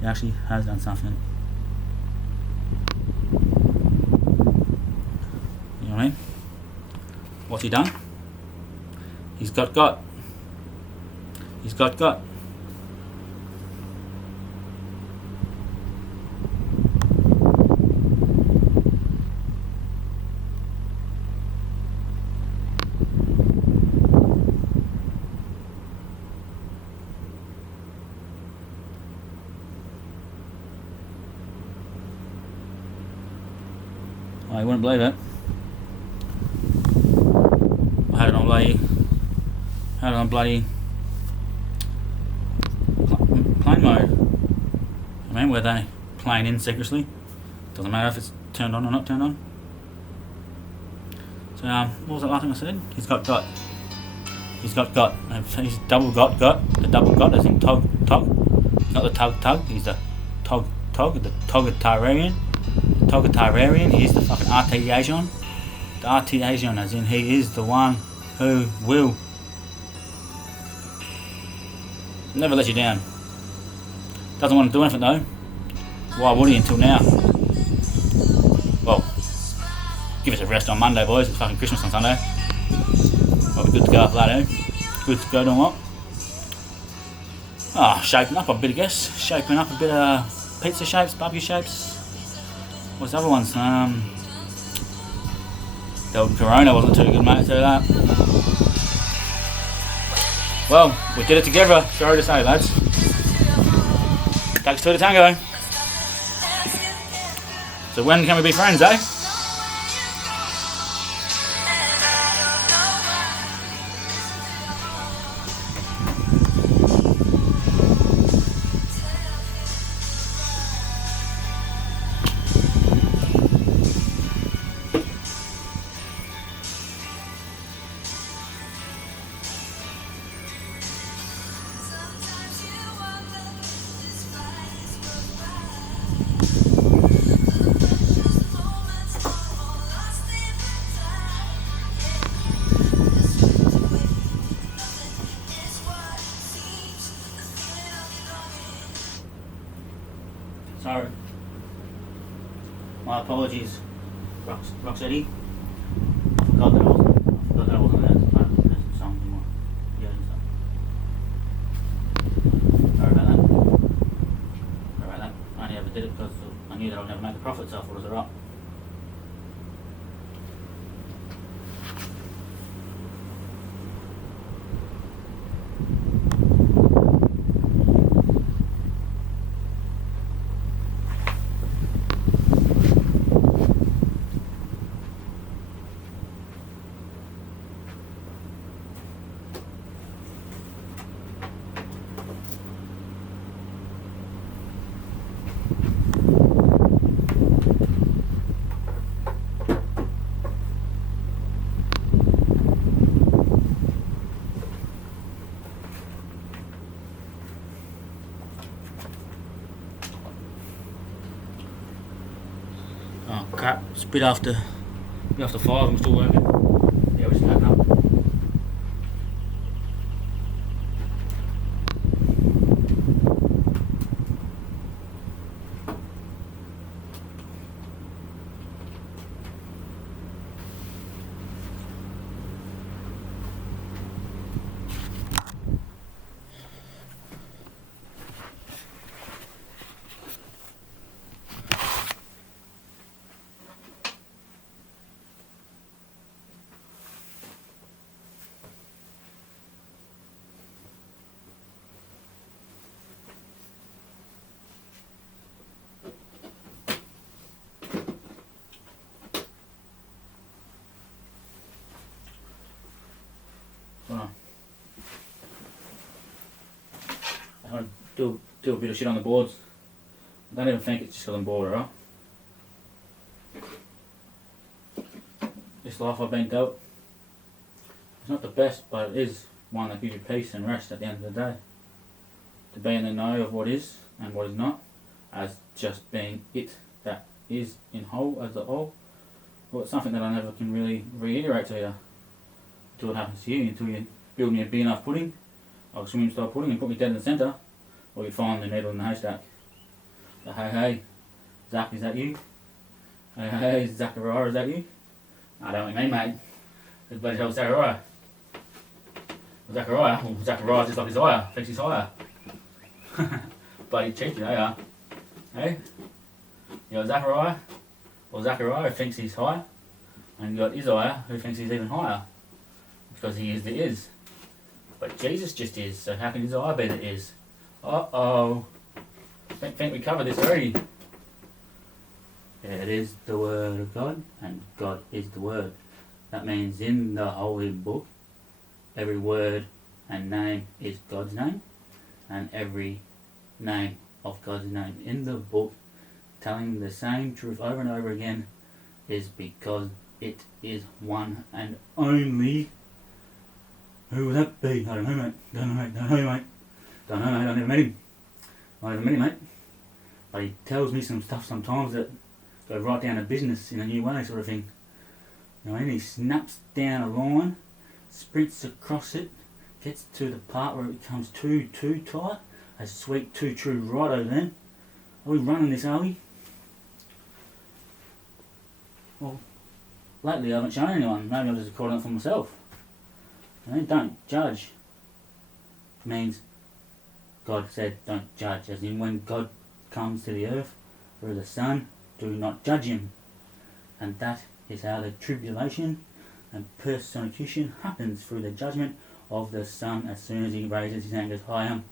He actually has done something. You know what I mean? What's he done? He's got. Oh, you wouldn't believe it. I had it on bloody plane mode. I mean, where they playing in secretly. Doesn't matter if it's turned on or not turned on. So what was the last thing I said? He's got. He's double got. The double got as in tog. Not the tug. He's the tog. The Togatarian. Togatarian. He's the fucking Artesian. The Artesian as in he is the one who will never let you down. Doesn't want to do anything though. Why would he until now? Well, give us a rest on Monday, boys. It's fucking Christmas on Sunday. Well, we're good to go after that, eh? Good to go doing what? Shaping up a bit, I guess. Shaping up a bit of pizza shapes, barbecue shapes. What's the other ones? The old Corona wasn't too good, mate, so that. Well, we did it together, sorry to say, lads. Takes two to tango. So when can we be friends, eh? Sorry. My apologies, Rocksteady. I forgot that I wasn't there. There's some songs in my ears and stuff. Sorry about that. I only ever did it because I knew that I'd never make a profit, so I thought it was alright. Oh crap, it's a bit after 5, I'm still working. Yeah, we're starting up. Well, I want to do a bit of shit on the boards. I don't even think it's just because I'm bored, alright? This life I've been dealt, it's not the best, but it is one that gives you peace and rest at the end of the day. To be in the know of what is and what is not, as just being it that is in whole as a whole. Well, it's something that I never can really reiterate to you until it happens to you, until you build me a big enough pudding, like a swimming style pudding, and put me dead in the centre, or you find the needle in the haystack. So, hey, Zach, is that you? Hey, Zachariah, is that you? I don't know what you mean, mate. It's bloody hell Zachariah. Zachariah just like his higher, thinks he's higher. Bloody cheeky they are. Hey? You got Zachariah, or Zachariah who thinks he's higher, and you got Isaiah who thinks he's even higher. Because he is the is. But Jesus just is, so how can Isaiah be the is? Uh-oh. Think we covered this already. It is the word of God, and God is the word. That means in the holy book, every word and name is God's name, and every name of God's name in the book, telling the same truth over and over again, is because it is one and only. Who would that be? I don't know, mate. Don't know, mate. I never met him. Mate. But he tells me some stuff sometimes that go right down to business in a new way, sort of thing. You know, and he snaps down a line, sprints across it, gets to the part where it becomes too tight. A sweet, too true righto then. Are we running this, are we? Well, lately I haven't shown anyone. Maybe I'm just recording it for myself. Don't judge means God said don't judge, as in when God comes to the earth through the Son, do not judge him. And that is how the tribulation and persecution happens through the judgment of the Son as soon as he raises his hand and goes, I am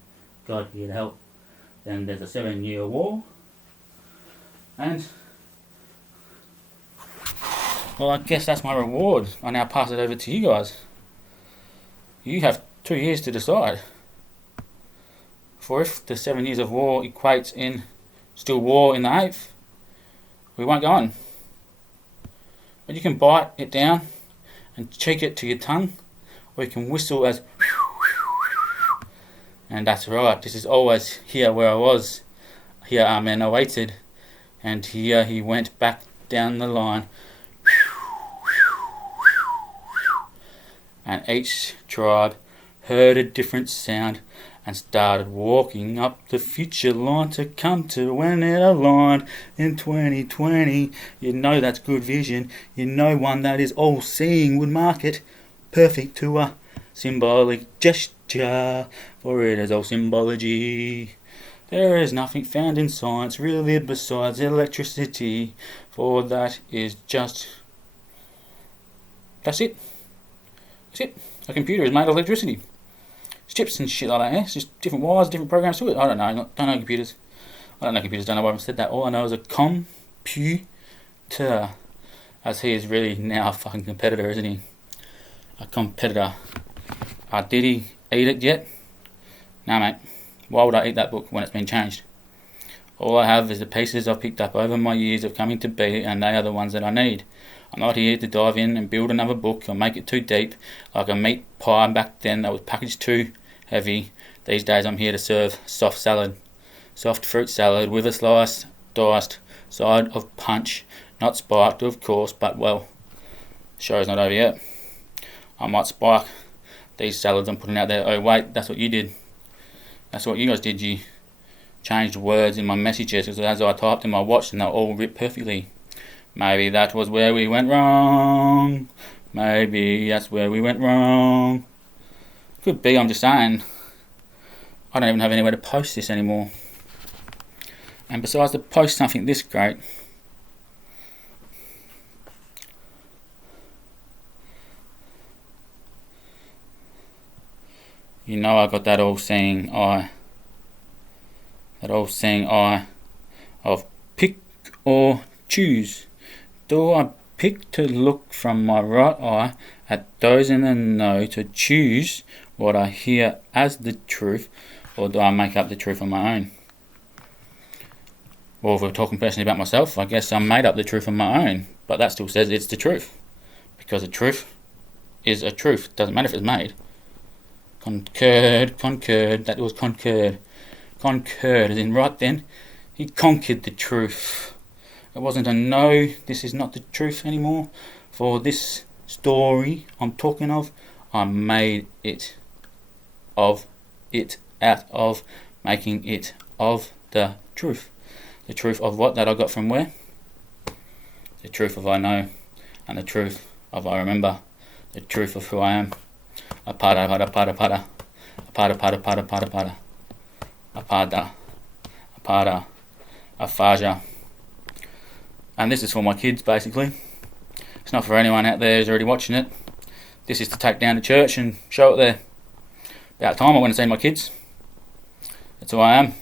God here to help. Then there's a 7-year war. And, well, I guess that's my reward. I now pass it over to you guys. You have 2 years to decide. For if the 7 years of war equates in still war in the 8th, we won't go on. But you can bite it down and cheek it to your tongue, or you can whistle as and that's right, this is always here where I was. Here Amen awaited, and here he went back down the line. And each tribe heard a different sound and started walking up the future line to come to when it aligned in 2020. You know that's good vision. You know one that is all-seeing would mark it perfect to a symbolic gesture, for it is all symbology. There is nothing found in science really besides electricity, for that is just... That's it. That's it. A computer is made of electricity. Chips and shit like that, eh? It's just different wires, different programs to it. I don't know. Don't know computers. Don't know why I've said that. All I know is a computer. As he is really now a fucking competitor, isn't he? A competitor. Did he eat it yet? No, mate. Why would I eat that book when it's been changed? All I have is the pieces I've picked up over my years of coming to be, and they are the ones that I need. I'm not here to dive in and build another book or make it too deep, like a meat pie back then that was packaged too heavy. These days I'm here to serve soft salad. Soft fruit salad with a sliced, diced side of punch. Not spiked, of course, but well, show's not over yet. I might spike these salads I'm putting out there. Oh wait, that's what you did. That's what you guys did. You changed words in my messages as I typed them. I watched and they were all writ perfectly. Maybe that was where we went wrong. Maybe that's where we went wrong. Could be, I'm just saying. I don't even have anywhere to post this anymore. And besides to post something this great, you know I got that all-seeing eye. That all-seeing eye of pick or choose. Do I pick to look from my right eye at those in the know to choose what I hear as the truth, or do I make up the truth on my own? Well, if we're talking personally about myself, I guess I made up the truth on my own, but that still says it's the truth, because the truth is a truth. Doesn't matter if it's made. Concurred, that was concurred. Concurred, as in right then, he conquered the truth. It wasn't a no, this is not the truth anymore. For this story I'm talking of, I made it of it out of making it of the truth. The truth of what that I got from where? The truth of I know, and the truth of I remember. The truth of who I am. Apada, pada, pada, pada. Apada, pada, pada, pada, pada. Apada, apada, aphasia. And this is for my kids, basically. It's not for anyone out there who's already watching it. This is to take down to church and show it there. About time I went and seen my kids. That's who I am.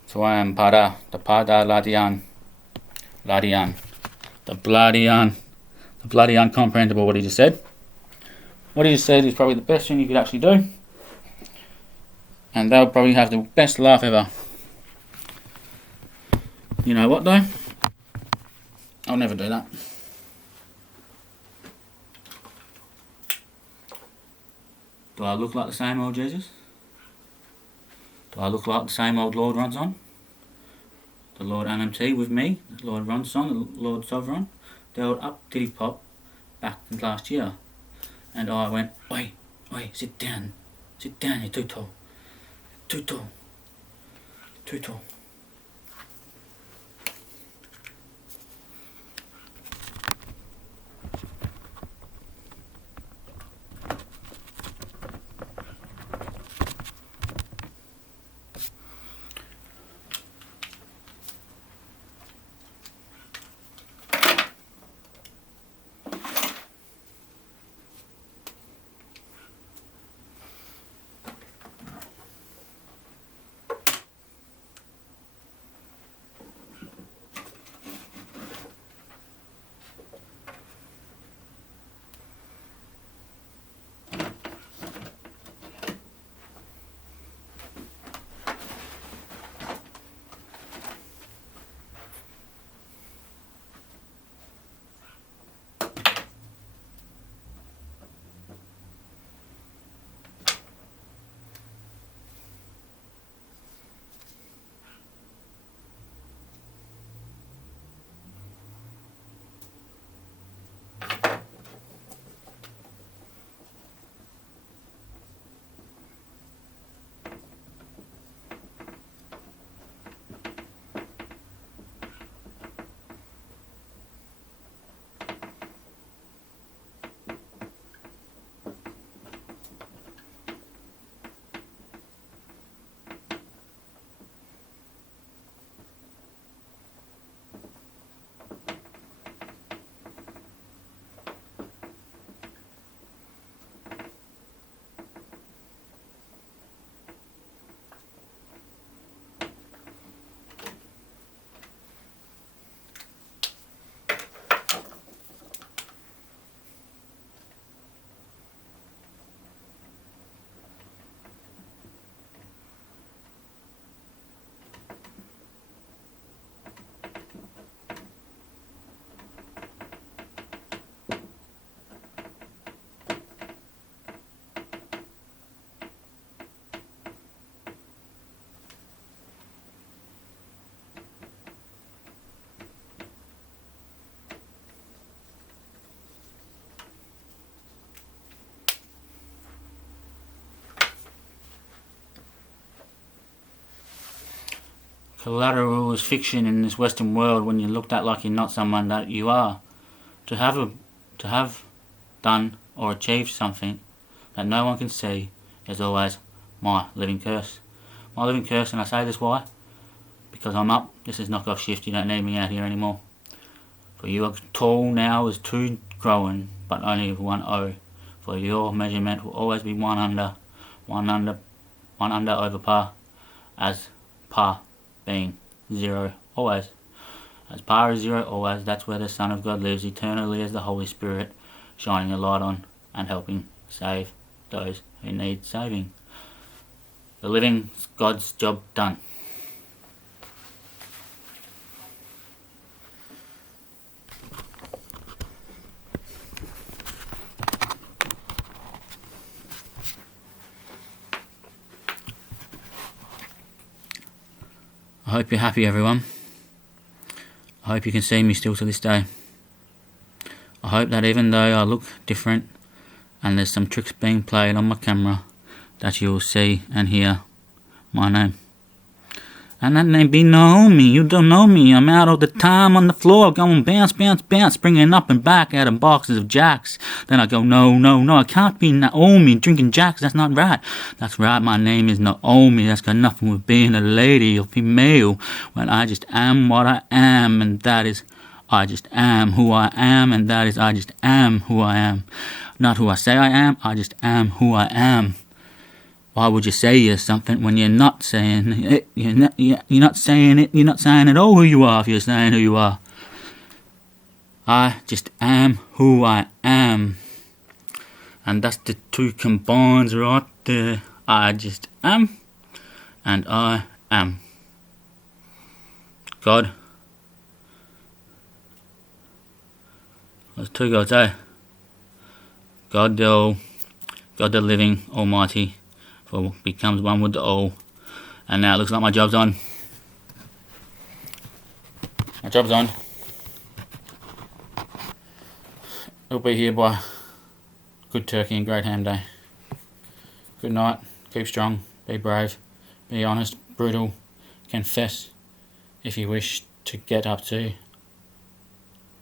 That's who I am. Pada, the pada ladian. Ladian. The bloody uncomprehendable what he just said. What he just said is probably the best thing you could actually do. And they'll probably have the best laugh ever. You know what though? I'll never do that. Do I look like the same old Jesus? Do I look like the same old Lord runs on? The Lord NMT with me, the Lord runs on, the Lord Sovereign. They were up diddy pop back last year. And I went, oi, sit down, you're too tall. Too tall. Collateral is fiction in this Western world when you're looked at like you're not someone that you are. To have done or achieved something that no one can see is always my living curse. My living curse, and I say this why? Because I'm up. This is knockoff shift. You don't need me out here anymore. For you are tall now as two growing, but only with one O. For your measurement will always be one under over par, as par being 0 always. As par is 0 always, that's where the Son of God lives eternally as the Holy Spirit, shining a light on and helping save those who need saving. The living God's job done. I hope you're happy, everyone. I hope you can see me still to this day. I hope that even though I look different and there's some tricks being played on my camera, that you'll see and hear my name. And that name be Naomi. You don't know me. I'm out all the time on the floor going bounce, bounce, bounce, springing up and back out of boxes of jacks. Then I go, no, I can't be Naomi drinking jacks. That's not right. That's right, my name is Naomi. That's got nothing with being a lady or female. When I just am what I am, and that is I just am who I am, and that is I just am who I am. Not who I say I am, I just am who I am. Why would you say you're something when you're not saying it? You're not saying it. You're not saying at all who you are if you're saying who you are. I just am who I am. And that's the two combines right there. I just am and I am. God. There's two gods, eh? God the living, almighty, for becomes one with the all. And now it looks like my job's on. My job's on. It'll be here by good turkey and great ham day. Good night. Keep strong. Be brave. Be honest. Brutal. Confess if you wish to get up to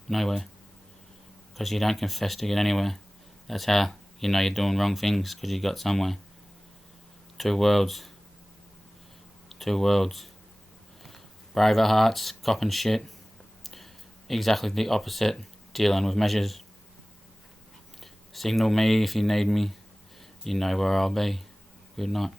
nowhere. Because you don't confess to get anywhere. That's how you know you're doing wrong things, because you got somewhere. Two worlds. Braver hearts, copping shit. Exactly the opposite, dealing with measures. Signal me if you need me. You know where I'll be. Good night.